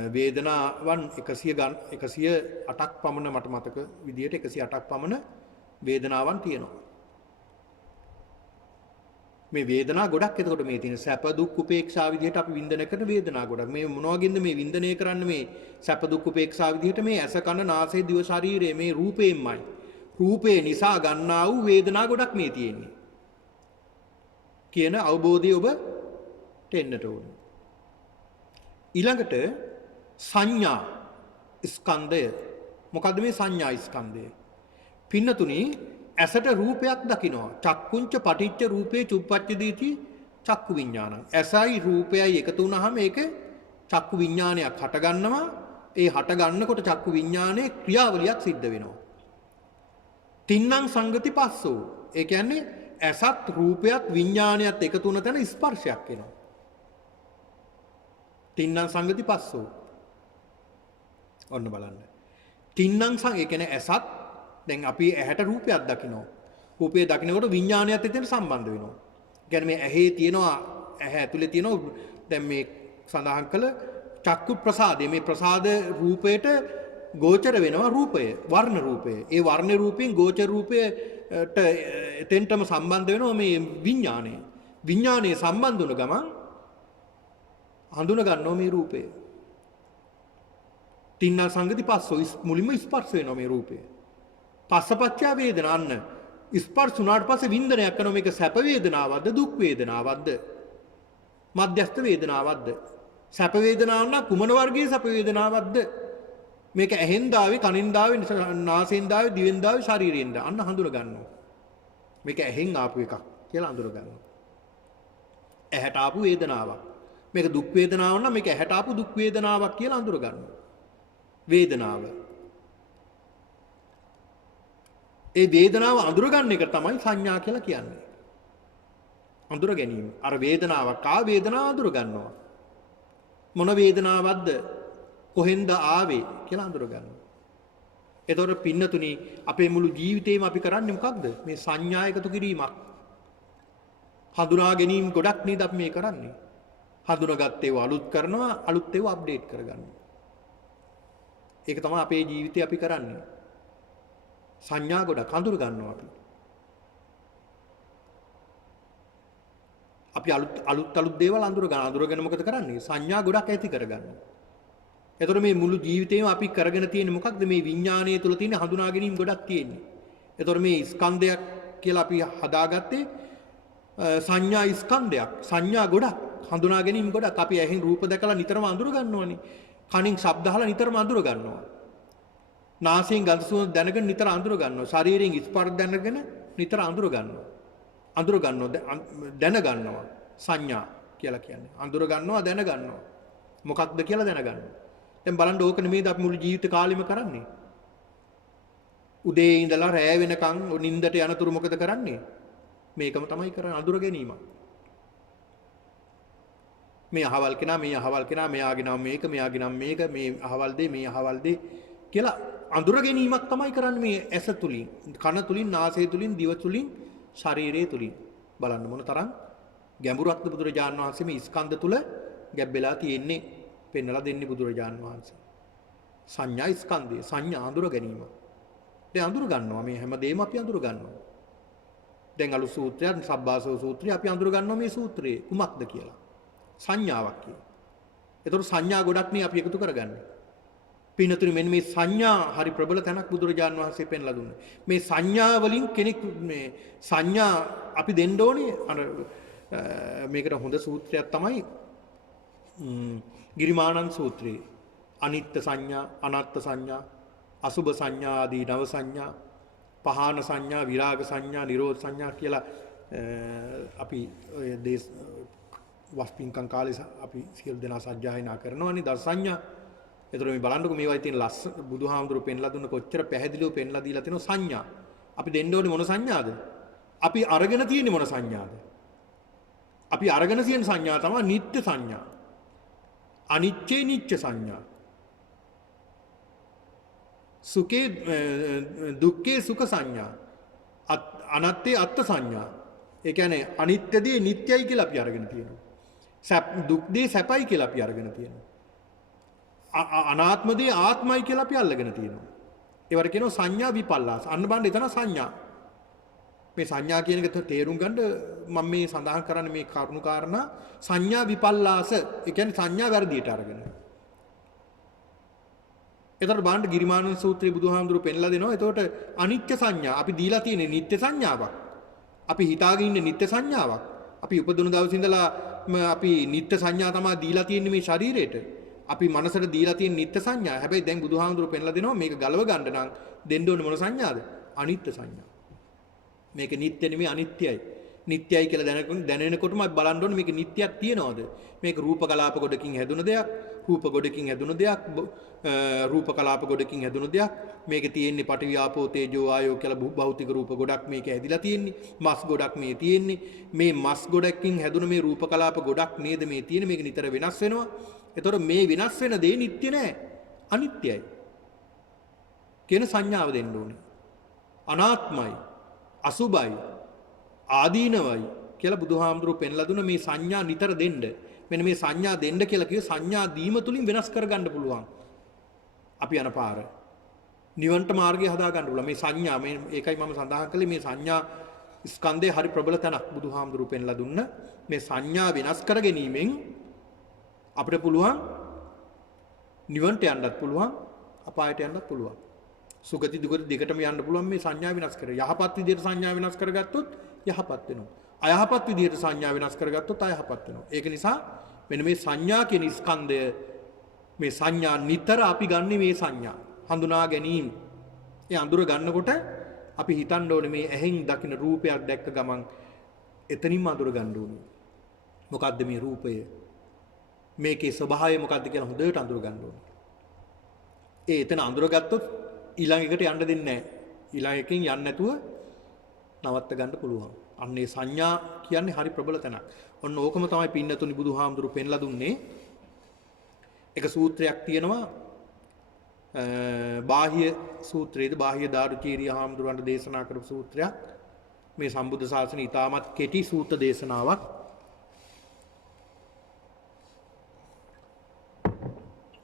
වේදනාවන් 108ක් පමණ මට මතක විදිහට 108ක් පමණ වේදනාවන් තියෙනවා. මේ වේදනා ගොඩක් එතකොට මේ තියෙන සැප දුක් උපේක්ෂා විදිහට අපි වින්දනය කරන වේදනා ගොඩක්. මේ මොනවගින්ද මේ වින්දනය කරන්න මේ සැප දුක් උපේක්ෂා විදිහට මේ ඇස කන නාසය දිව ශරීරය මේ රූපයෙන්මයි. රූපේ නිසා ගන්නා වූ වේදනා ගොඩක් මේ තියෙන්නේ. කියන අවබෝධය ඔබට එන්නට ඕන. ඊළඟට සංඥා ස්කන්ධය. මොකද්ද මේ සංඥා ස්කන්ධය? පින්නතුනි ඇසට රූපයක් දකිනවා. චක්කුංච පටිච්ච රූපේ චුප්පච්චදීති චක්කු විඥානං. ඇසයි රූපයයි එකතු වුනහම ඒක චක්කු විඥානයක් හට ගන්නවා. ඒ හට ගන්නකොට චක්කු විඥානයේ ක්‍රියාවලියක් සිද්ධ වෙනවා. තින්නම් සංගති පස්සෝ. ඒ කියන්නේ ඇසත් රූපයත් විඥානයත් එකතු වුණ තැන ස්පර්ශයක් එනවා. තින්නම් සංගති පස්සෝ. ඔන්න බලන්න. තින්නම් ඒ කියන්නේ ඇසත් දැන් අපි ඇහැට රූපයක් දකිනවා. රූපය දකිනකොට විඥානයත් එතන සම්බන්ධ වෙනවා. කියන්නේ මේ ඇහි තියෙනවා ඇහැ ඇතුලේ තියෙනවා දැන් මේ සඳහන් කළ චක්කු ප්‍රසාදය. මේ ප්‍රසාද රූපයට ගෝචර වෙනවා රූපය, වර්ණ රූපය. ඒ වර්ණ රූපයෙන් ගෝචර රූපයට එතෙන්ටම සම්බන්ධ වෙනවා මේ විඥානය. විඥානයේ සම්බන්ධ වුණ ගමන් හඳුන ගන්නවා මේ රූපය. තින්න සංගති පස්සෝ මුලින්ම ස්පර්ශ වෙනවා මේ රූපය. පස්සපච්චා වේදනා අන්න ස්පර්ශ වුණාට පස්සේ වින්දනයක් කරනවා මේක සැප වේදනාවක්ද දුක් වේදනාවක්ද මධ්‍යස්ථ වේදනාවක්ද සැප වේදනාවක් නම් කුමන වර්ගයේ සැප වේදනාවක්ද මේක ඇහෙන් දාවේ කනෙන් දාවේ නාසයෙන් දාවේ දිවෙන් දාවේ ශරීරයෙන් දාවේ අන්න හඳුන ගන්නවා මේක ඇහෙන් ආපු එකක් කියලා හඳුන ගන්නවා ඇහැට ආපු වේදනාවක් මේක දුක් වේදනාවක් නම් මේක ඇහැට ආපු දුක් වේදනාවක් කියලා හඳුන ගන්නවා වේදනාව ඒ වේදනාව අඳුර ගන්න එක තමයි සංඥා කියලා කියන්නේ. අඳුර ගැනීම. අර වේදනාවක් වේදනාව අඳුර ගන්නවා. මොන වේදනාවක්ද කොහෙන්ද ආවේ කියලා අඳුර ගන්නවා. එතකොට පින්නතුනි අපේ මුළු ජීවිතේම අපි කරන්නේ මොකක්ද? මේ සංඥා එකතු කිරීමක්. හඳුනා ගැනීම ගොඩක් නේද අපි මේ කරන්නේ. හඳුනාගත් ඒවා අලුත් කරනවා, අලුත් ඒවා අප්ඩේට් කරගන්නවා. ඒක තමයි අපේ ජීවිතේ අපි කරන්නේ. සංඥා ගොඩක් හඳුර ගන්නවා අපි අලුත් දේවල් අඳුරගෙන මොකද කරන්නේ සංඥා ගොඩක් ඇති කරගන්නවා එතකොට මේ මුළු ජීවිතේම අපි කරගෙන තියෙන්නේ මොකක්ද මේ විඥානයේ තුල තියෙන හඳුනා ගැනීම ගොඩක් තියෙන්නේ එතකොට මේ ස්කන්ධයක් කියලා අපි හදාගත්තේ සංඥා ස්කන්ධයක් සංඥා ගොඩක් හඳුනා ගැනීම ගොඩක් අපි ඇහෙන් රූප දැකලා නිතරම අඳුර ගන්නවනේ කනින් ශබ්ද අහලා නිතරම අඳුර ගන්නවා නාසයෙන් ගඳ සුවඳ දැනගෙන නිතර අඳුර ගන්නවා. ශරීරයෙන් ස්පර්ශ දැනගෙන නිතර අඳුර ගන්නවා. අඳුර ගන්නවා දැන ගන්නවා. සංඥා කියලා කියන්නේ. අඳුර ගන්නවා දැන ගන්නවා. මොකක්ද කියලා දැන ගන්නවා. දැන් බලන්න ඕක නෙමෙයිද අපි මුළු ජීවිත කාලෙම කරන්නේ. උදේ ඉඳලා රැය වෙනකන් නිින්දට යනතුරු මොකද කරන්නේ? මේකම තමයි කරන්නේ අඳුර ගැනීම. මේ අහවල් කෙනා මෙයාගේ නම මේක මෙයාගේ නම මේක මේ අහවල් දේ මේ අහවල් දේ කියලා අඳුර ගැනීමක් තමයි කරන්නේ මේ ඇස තුලින් කන තුලින් නාසය තුලින් දිව තුලින් ශරීරය තුලින් බලන්න මොන තරම් ගැඹුරක්ද බුදුරජාණන් වහන්සේ මේ ස්කන්ධ තුල ගැබ්බෙලා තියෙන්නේ පෙන්වලා දෙන්නේ බුදුරජාණන් වහන්සේ සංඥා ස්කන්ධය සංඥා අඳුර ගැනීම දැන් අඳුර ගන්නවා මේ හැමදේම අපි අඳුර ගන්නවා. දැන් අලුත් සූත්‍රයක් සබ්බාසව සූත්‍රය අපි අඳුර ගන්නවා මේ සූත්‍රයේ කුමක්ද කියලා. සංඥාවක් කියලා. ඒතකොට සංඥා ගොඩක් නේ අපි එකතු කරගන්නේ. පින්නතුනි මෙන්න මේ සංඥා හරි ප්‍රබල තැනක් බුදුරජාන් වහන්සේ පෙන්ලා දුන්නේ. මේ සංඥා වලින් කෙනෙක් මේ සංඥා අපි දෙන්න ඕනේ අර මේකට හොඳ සූත්‍රයක් තමයි ගිරිමානන්ද සූත්‍රය. අනිත්‍ය සංඥා, අනාත්ම සංඥා, අසුභ සංඥා ආදී නව සංඥා, පහාන සංඥා, විරාග සංඥා, නිරෝධ සංඥා කියලා අපි ඔය දේශ වස්පින්කම් කාලේ අපි සියලු දෙනා සජ්ජායනා කරනවානේ දස සංඥා. ඒතර මේ බලන්නකො මේවයි තියෙන ලස්සන බුදුහාමුදුරුවෝ පෙන්ලා දුන්න කොච්චර පැහැදිලිව පෙන්ලා දීලා තියෙන සංඥා. අපි දෙන්න ඕනේ මොන සංඥාද? අපි අරගෙන තියෙන්නේ මොන සංඥාද? අපි අරගෙන තියෙන සංඥා තමයි නිත්‍ය සංඥා. අනිච්චේ නිච්ච සංඥා. සුඛේ දුක්ඛේ සුඛ සංඥා. අනත්තේ අත්ත් සංඥා. ඒ කියන්නේ අනිත්‍යදී නිට්ටයයි කියලා අපි අරගෙන තියෙනවා. දුක්දී සැපයි කියලා අපි අරගෙන තියෙනවා. අනාත්මදී ආත්මයි කියලා අපි අල්ලගෙන තියෙනවා. ඒවට කියනවා සංඥා විපල්ලාස. අන්න බලන්න එතන සංඥා. මේ සංඥා කියන එක තේරුම් ගන්න මම මේ සඳහන් කරන්නේ මේ කරුණු කාරණා සංඥා විපල්ලාස. ඒ කියන්නේ සංඥා වැරදියට අරගෙන. එතකොට බලන්න ගිරිමානන්ද සූත්‍රයේ බුදුහාමුදුරුවෝ පෙන්ලා දෙනවා. එතකොට අනිත්‍ය සංඥා අපි දීලා තියෙන නිත්‍ය සංඥාවක්. අපි හිතාගෙන ඉන්නේ නිත්‍ය සංඥාවක්. අපි උපදින දවසේ ඉඳලා අපි නිත්‍ය සංඥා තමයි දීලා තියෙන්නේ මේ ශරීරයට. අපි මනසට දීලා තියෙන නිත්‍ය සංඥා. හැබැයි දැන් බුදුහාමුදුරුවෝ පෙන්ලා දෙනවා මේක ගලව ගන්න නම් දෙන්න ඕනේ මොන සංඥාද? අනිත්‍ය සංඥා. මේක නිත්‍ය නෙමෙයි අනිත්‍යයි. නිත්‍යයි කියලා දැනෙනකොටම අපි බලන්න ඕනේ මේක නිත්‍යයක් තියනවද? මේක රූප කලාප ගොඩකින් හැදුන දෙයක්, රූප ගොඩකින් හැදුන දෙයක්, රූප කලාප ගොඩකින් හැදුන දෙයක්. මේකේ තියෙන්නේ පඨවි ආපෝ තේජෝ ආයෝ කියලා භෞතික රූප ගොඩක් මේක ඇදිලා තියෙන්නේ. මස් ගොඩක් මේ තියෙන්නේ. මේ මස් ගොඩකින් හැදුන මේ රූප කලාප ගොඩක් නේද මේ තියෙන්නේ. මේක නිතර වෙනස් වෙනවා. ඒතකොට මේ වෙනස් වෙන දේ නිත්‍ය නෑ. අනිත්‍යයි. කියන සංඥාව දෙන්න ඕනේ. අනාත්මයි. අසුභයි. ආදීනවයි කියලා බුදුහාමුදුරුවෝ පෙන්ලා දුන්න මේ සංඥා නිතර දෙන්න. මෙන්න මේ සංඥා දෙන්න කියලා කිව්වේ සංඥා දීම තුලින් වෙනස් කරගන්න පුළුවන්. අපි යන පාර. නිවන්ට මාර්ගය හදා ගන්න පුළුවන්. මේ සංඥා මේ ඒකයි මම සඳහන් කළේ මේ සංඥා ස්කන්ධේ හරි ප්‍රබල තැනක් බුදුහාමුදුරුවෝ පෙන්ලා දුන්න. මේ සංඥා වෙනස් කර ගැනීමෙන් අපිට පුළුවන් නිවන්ට යන්නත් පුළුවන් අපායට යන්නත් පුළුවන්. සුගති දුගති දෙකටම යන්න පුළුවන් මේ සංඥා වෙනස් කර. යහපත් විදිහට සංඥා වෙනස් කරගත්තොත් යහපත් වෙනවා. අයහපත් විදිහට සංඥා වෙනස් කරගත්තොත් අයහපත් වෙනවා. ඒක නිසා මෙන්න මේ සංඥා කියන ස්කන්ධය මේ සංඥා නිතර අපි ගන්න මේ සංඥා හඳුනා ගැනීම. ඒ අඳුර ගන්නකොට අපි හිතන්න ඕනේ මේ ඇහෙන් දකින රූපයක් දැක්ක ගමන් එතනින්ම අඳුර ගන්න ඕනේ. මොකද්ද මේ රූපය? මේකේ ස්වභාවය මොකද්ද කියලා හොඳට අඳුර ගන්න ඕනේ. ඒ එතන අඳුරගත්තොත් ඊළඟ එකට යන්න දෙන්නේ නැහැ. ඊළඟ එකකින් යන්න නැතුව නවත්ත ගන්න පුළුවන්. අන්නේ සංඥා කියන්නේ හරි ප්‍රබල තැනක්. ඔන්න ඕකම තමයි පින්නතුනි බුදුහාමුදුරුවෝ පෙන්ලා දුන්නේ. එක සූත්‍රයක් තියෙනවා බාහ්‍ය සූත්‍රයේද බාහ්‍ය දාරුචීරිය හාමුදුරුවන්ට දේශනා කරපු සූත්‍රයක්. මේ සම්බුද්ධ ශාසනයේ ඊටමත් කෙටි සූත්‍ර දේශනාවක්.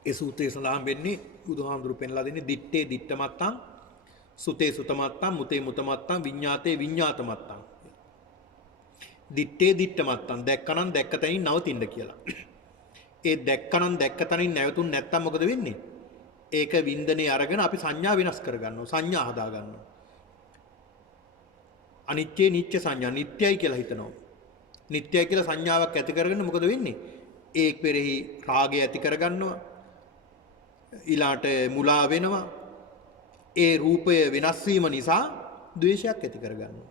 ඒ සූත්‍රයේ සඳහන් වෙන්නේ බුදුහාමුදුරුවෝ පෙන්ලා දෙන්නේ දිත්තේ දිත්තමත්තං සුතේ සුතමත්තං මුතේ මුතමත්තං විඤ්ඤාතේ විඤ්ඤාතමත්තං. දිත්තේ දිත්තමත්තං දැක්කනම් දැක්ක තැනින් නවතින්න කියලා. ඒ දැක්කනම් දැක්ක තැනින් නැවතුන් නැත්තම් මොකද වෙන්නේ? ඒක වින්දනේ අරගෙන අපි සංඥා වෙනස් කරගන්නවා. සංඥා හදා ගන්නවා. අනිත්‍ය නිත්‍ය සංඥා නිට්ටයයි කියලා හිතනවා. නිට්ටයයි කියලා සංඥාවක් ඇති කරගෙන මොකද වෙන්නේ? ඒ පෙරෙහි රාගය ඇති කරගන්නවා. ඊළාට මුලා වෙනවා. ඒ රූපය වෙනස් වීම නිසා ද්වේෂයක් ඇති කරගන්නවා.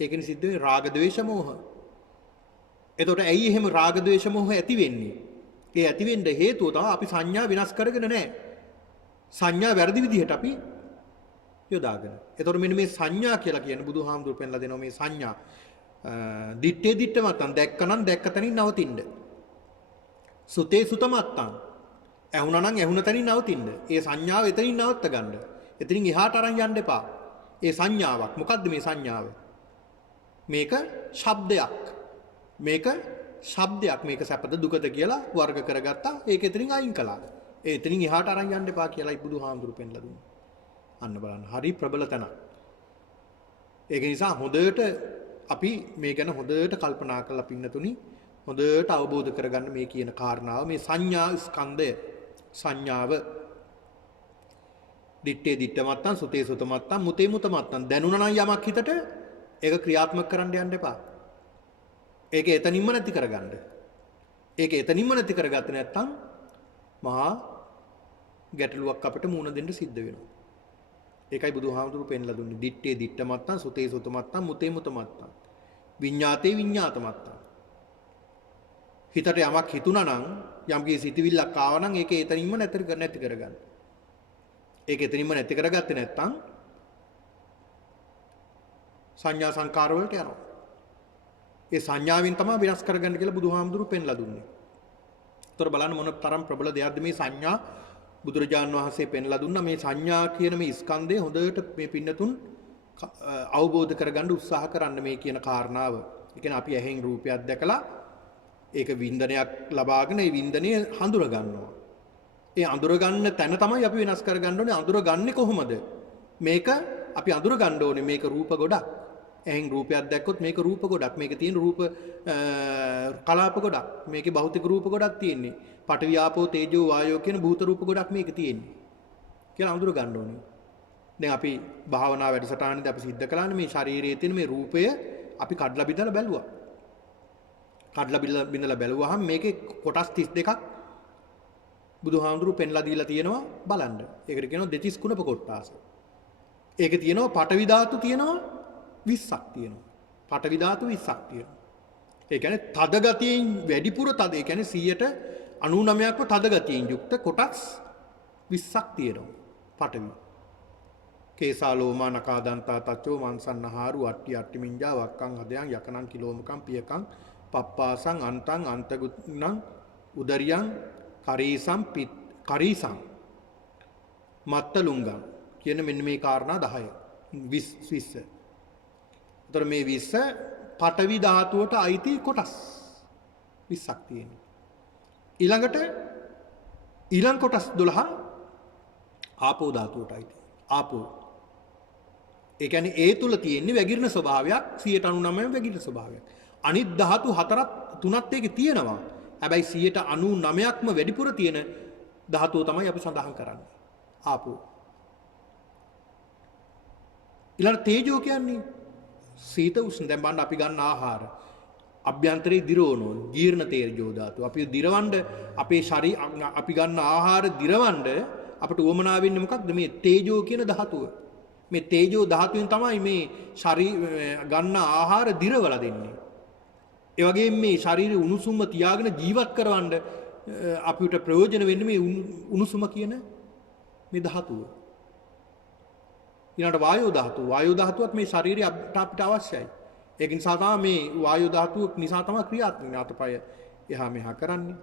ඒකනේ සිද්ධ වෙන්නේ රාග ද්වේෂ මෝහ. එතකොට ඇයි එහෙම රාග ද්වේෂ මෝහ ඇති වෙන්නේ? ඒ ඇති වෙන්න හේතුව තමයි අපි සංඥා විනාශ කරගෙන නැහැ. සංඥා වැරදි විදිහට අපි යොදාගෙන. එතකොට මෙන්න මේ සංඥා කියලා කියන්නේ බුදුහාමුදුරු පෙන්ලා දෙනවා මේ සංඥා. දිත්තේ දිත්තමත්තන් දැක්කනම් දැක්ක තැනින් නවතින්න. සුතේ සුතමත්තන් ඇහුණා නම් ඇහුණ තැනින් නවතින්න. ඒ සංඥාව එතනින් නවත්ත ගන්න. එතනින් එහාට අරන් යන්න එපා. ඒ සංඥාවක්. මොකද්ද මේ සංඥාව? මේක ශබ්දයක්. මේක ශබ්දයක්. මේක සැපද දුකද කියලා වර්ග කරගත්තා. ඒක එතනින් අයින් කළා. ඒ එතනින් එහාට අරන් යන්න එපා කියලායි බුදුහාමුදුරු පෙන්ලා දුන්නේ. අන්න බලන්න. හරි ප්‍රබල තැනක්. ඒක නිසා හොඳට අපි මේ ගැන හොඳට කල්පනා කරලා පින්නතුනි හොඳට අවබෝධ කරගන්න මේ කියන කාරණාව මේ සංඥා ස්කන්ධය සංඥාව දිත්තේ දිත්ත මත්තන් සුතේ සුත මත්තන් මුතේ මුත මත්තන් දැනුණා නම් යමක් හිතට ඒක ක්‍රියාත්මක කරන්න යන්න එපා. ඒක එතනින්ම නැති කරගන්න. ඒක එතනින්ම නැති කරගත්තේ නැත්නම් මහා ගැටලුවක් අපිට මුහුණ දෙන්න සිද්ධ වෙනවා. ඒකයි බුදුහාමුදුරු පෙන්ලා දුන්නේ දිත්තේ දිත්ත මත්තන් සුතේ සුත මත්තන් මුතේ මුත මත්තන් විඤ්ඤාතේ විඤ්ඤාත මත්තන්. හිතට යමක් හිතුණා නම් යම්කී සිතවිල්ලක් ආවා නම් ඒක එතනින්ම නැති කරගන්න. ඒක එතනින්ම නැති කරගත්තේ නැත්නම් සංඥා සංකාර වලට යනවා. ඒ සංඥාවෙන් තමයි විනාශ කරගන්න කියලා බුදුහාමුදුරු පෙන්ලා දුන්නේ. ඒතර බලන්න මොන තරම් ප්‍රබල දෙයක්ද මේ සංඥා බුදුරජාන් වහන්සේ පෙන්ලා දුන්නා මේ සංඥා කියන මේ ස්කන්ධය හොඳට මේ පින්නතුන් අවබෝධ කරගන්න උත්සාහ කරන්න මේ කියන කාරණාව. ඒ කියන්නේ අපි ඇහෙන් රූපයක් දැකලා ඒක වින්දනයක් ලබාගෙන ඒ වින්දනය හඳුර ගන්නවා. ඒ අඳුර ගන්න තැන තමයි අපි වෙනස් කරගන්න ඕනේ. අඳුරගන්නේ කොහොමද? මේක අපි අඳුර ගන්න ඕනේ මේක රූප ගොඩක්. එහෙන් රූපයක් දැක්කොත් මේක රූප ගොඩක්. මේක තියෙන රූප කලාප ගොඩක්. මේකේ භෞතික රූප ගොඩක් තියෙන්නේ. පඨවි ආපෝ තේජෝ වායෝ කියන භූත රූප ගොඩක් මේක තියෙන්නේ. කියලා අඳුර ගන්න ඕනේ. දැන් අපි භාවනා වැඩසටහනේදී අපි සිද්ධ කළානේ මේ ශරීරයේ තියෙන මේ රූපය අපි කඩලා බිඳලා බැලුවා. කඩලා බිඳලා බැලුවාම මේකේ කොටස් 32ක් බුදුහාමුදුරු පෙන්ලා දීලා තියෙනවා බලන්න. ඒකට කියනවා දෙතිස් කුණප කොටාස. ඒකේ තියෙනවා පඨවි ධාතු තියෙනවා 20ක් තියෙනවා. පඨවි ධාතු 20ක් තියෙනවා. ඒ කියන්නේ තද ගතියෙන් වැඩිපුර තද. ඒ කියන්නේ 99%ක්ම තද ගතියෙන් යුක්ත කොටස් 20ක් තියෙනවා. පඨවි. කේසාලෝමා නකාදන්තා තච්චෝ මාංසන්නහාරු අට්ටි අට්ටි මිංජා වක්කං හදයන් යකනං කිලෝමකං පියකං පප්පාසං අන්තං අන්තගුණං උදරියං කරීසං මත්තලුංගම් කියන මෙන්න මේ කාරණා 10 20. උතර මේ 20 පඨවි ධාතුවට අයිති කොටස් 20ක් තියෙනවා. ඊළඟට ඊළඟ කොටස් 12 ආපෝ ධාතුවට අයිති. ආපෝ. ඒ කියන්නේ ඒ තුල තියෙන්නේ වැగిරෙන ස්වභාවයක් 99% වැగిරෙන ස්වභාවයක්. අනිත් ධාතු 3ත් ඒකේ තියෙනවා. හැබැයි 99%ක්ම වැඩිපුර තියෙන ධාතුව තමයි අපි සඳහන් කරන්නේ. ආපෝ. ඊළඟ තේජෝ කියන්නේ සීත උෂ්ණ. දැන් බලන්න අපි ගන්න ආහාර අභ්‍යන්තරේ දිරවනවා. ජීර්ණ තේජෝ ධාතුව. අපි දිරවන්න අපේ ශරීර අපි ගන්න ආහාර දිරවන්න අපට උවමනා වෙන්නේ මොකක්ද? මේ තේජෝ කියන ධාතුව. මේ තේජෝ ධාතුවෙන් තමයි මේ ශරීර ගන්න ආහාර දිරවලා දෙන්නේ. ඒ වගේම මේ ශරීරයේ උණුසුම තියාගෙන ජීවත් කරවන්න අපිට ප්‍රයෝජන වෙන්නේ මේ උණුසුම කියන මේ ධාතුව. ඊළඟට වායෝ ධාතුව. වායෝ ධාතුවත් මේ ශරීරයට අපිට අවශ්‍යයි. ඒක නිසා තමයි මේ වායෝ ධාතුව නිසා තමයි ක්‍රියාත්මක වෙන්නේ. අතපය එහා මෙහා කරන්නේ.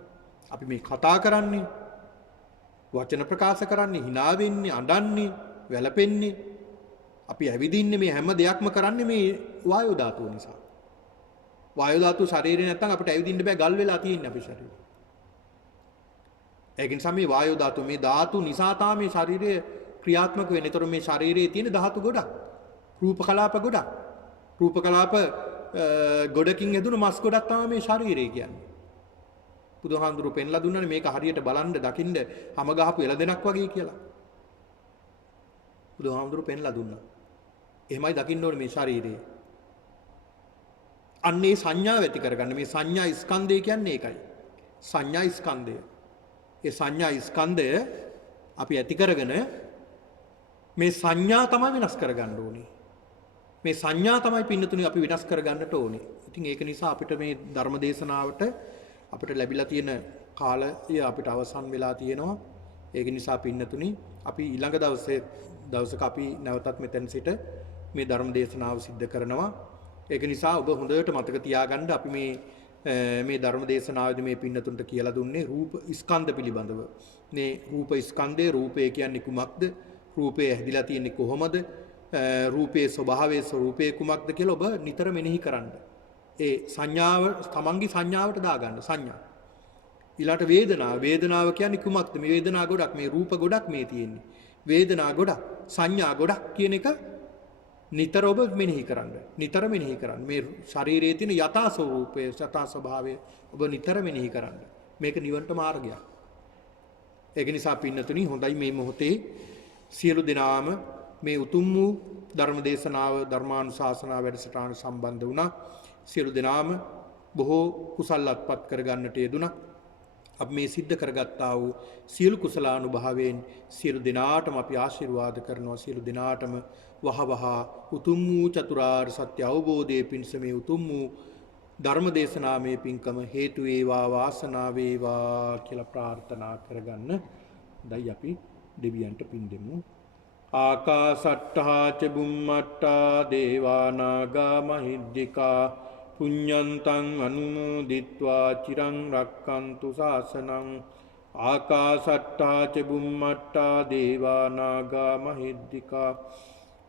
අපි මේ කතා කරන්නේ, වචන ප්‍රකාශ කරන්නේ, hina වෙන්නේ, අඬන්නේ, වැළපෙන්නේ. අපි ඇවිදින්නේ මේ හැම දෙයක්ම කරන්නේ මේ වායෝ ධාතුව නිසා. වායෝ ධාතුව ශරීරේ නැත්තම් අපිට ඇවිදින්න බෑ ගල් වෙලා තියෙන්නේ අපේ ශරීරේ. ඒක නිසා මේ වායෝ ධාතුව මේ ධාතු නිසා තමයි මේ ශරීරය ක්‍රියාත්මක වෙන්නේ. ඒතර මේ ශරීරයේ තියෙන ධාතු ගොඩක්. රූප කලාප ගොඩක්. රූප කලාප ගොඩකින් හැදුණු මස් ගොඩක් තමයි මේ ශරීරය කියන්නේ. බුදුහාමුදුරු පෙන්ලා දුන්නානේ මේක හරියට බලන්න දකින්න හැම ගහපු එළදෙනක් වගේ කියලා. බුදුහාමුදුරු පෙන්ලා දුන්නා. එහෙමයි දකින්න ඕනේ මේ ශරීරය. අන්නේ සංඥාව ඇති කරගන්න. මේ සංඥා ස්කන්ධය කියන්නේ ඒකයි. සංඥා ස්කන්ධය. ඒ සංඥා ස්කන්ධය අපි ඇති කරගෙන මේ සංඥා තමයි වෙනස් කරගන්න ඕනේ. මේ සංඥා තමයි පින්නතුනේ අපි වෙනස් කරගන්නට ඕනේ. ඉතින් ඒක නිසා අපිට මේ ධර්ම දේශනාවට අපිට ලැබිලා තියෙන කාලය අපිට අවසන් වෙලා තියෙනවා. ඒක නිසා පින්නතුනි අපි ඊළඟ දවසක අපි නැවතත් මෙතන සිට මේ ධර්ම දේශනාව සිද්ධ කරනවා. ඒක නිසා ඔබ හොඳට මතක තියාගන්න අපි මේ ධර්ම දේශනාවේදී මේ පින්නතුන්ට කියලා දුන්නේ රූප ස්කන්ධ පිළිබඳව. මේ රූප ස්කන්ධය රූපය කියන්නේ කුමක්ද? රූපය හැදිලා තියෙන්නේ කොහොමද? රූපයේ ස්වභාවයේ ස්වરૂපයේ කුමක්ද කියලා ඔබ නිතර මෙනෙහි කරන්න. ඒ සංඥාව තමන්ගේ සංඥාවට දාගන්න සංඥා. ඊළාට වේදනාව කියන්නේ කුමක්ද? මේ වේදනා ගොඩක් මේ රූප ගොඩක් මේ තියෙන්නේ. වේදනා ගොඩක්, සංඥා ගොඩක් කියන එක නිතර ඔබ මෙනෙහි කරන්න. නිතර මෙනෙහි කරන්න. මේ ශරීරයේ තියෙන යථා ස්වરૂපය, යථා ස්වභාවය ඔබ නිතර මෙනෙහි කරන්න. මේක නිවනට මාර්ගයක්. ඒක නිසා පින්නතුනි හොඳයි මේ මොහොතේ සියලු දෙනාම මේ උතුම් වූ ධර්ම දේශනාව ධර්මානුශාසනා වැඩසටහන සම්බන්ධ වුණා. සියලු දෙනාම බොහෝ කුසල් අත්පත් කරගන්නට යෙදුණා. අපි මේ සිද්ධ කරගත්තා වූ සියලු කුසලානුභාවයෙන් සියලු දෙනාටම අපි ආශිර්වාද කරනවා. සියලු දෙනාටම වහවහ උතුම් වූ චතුරාර්ය සත්‍ය අවබෝධයේ පිණිස මේ උතුම් වූ ධර්ම දේශනාමය පින්කම හේතු වේවා වාසනාව වේවා කියලා ප්‍රාර්ථනා කරගන්න. දැන් අපි දෙවියන්ට පින් දෙමු. ආකාසට්ඨා ච බුම්මට්ඨා දේවා නාග මහිද්దికා පුඤ්ඤන්තං අනුමෝදිත්වා චිරං රක්칸තු ශාසනං. ආකාසට්ඨා ච බුම්මට්ඨා දේවා නාග මහිද්దికා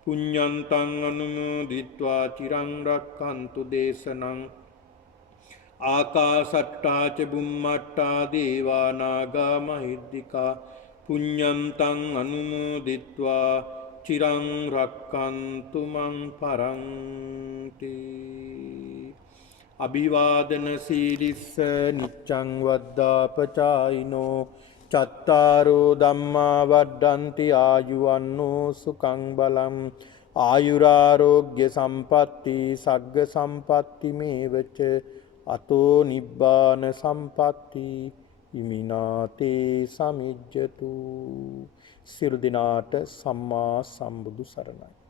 පුඤ්ඤන්තං අනුමෝදිත්වා චිරං රක්칸තු දේශනං. ආකාසට්ඨා ච බුම්මට්ඨා දේවා නාග මහිද්దికා පුඤ්ඤන්තං අනුමෝදිත්වා චිරං රක්칸තු මං පරන්ති. අභිවාදන සීලිස්ස නිච්ඡං වද්දාපචායිනෝ චත්තාරෝ ධම්මා වඩ්ඩන්ති ආයුවන්නෝ සුඛං බලං ආයුරාරෝග්‍ය සම්පatti සග්ග සම්පatti මේවච අතෝ නිබ්බාන සම්පatti ඉමිනාතේ සමිජ්ජතු. සියලු දෙනාට සම්මා සම්බුදු සරණයි.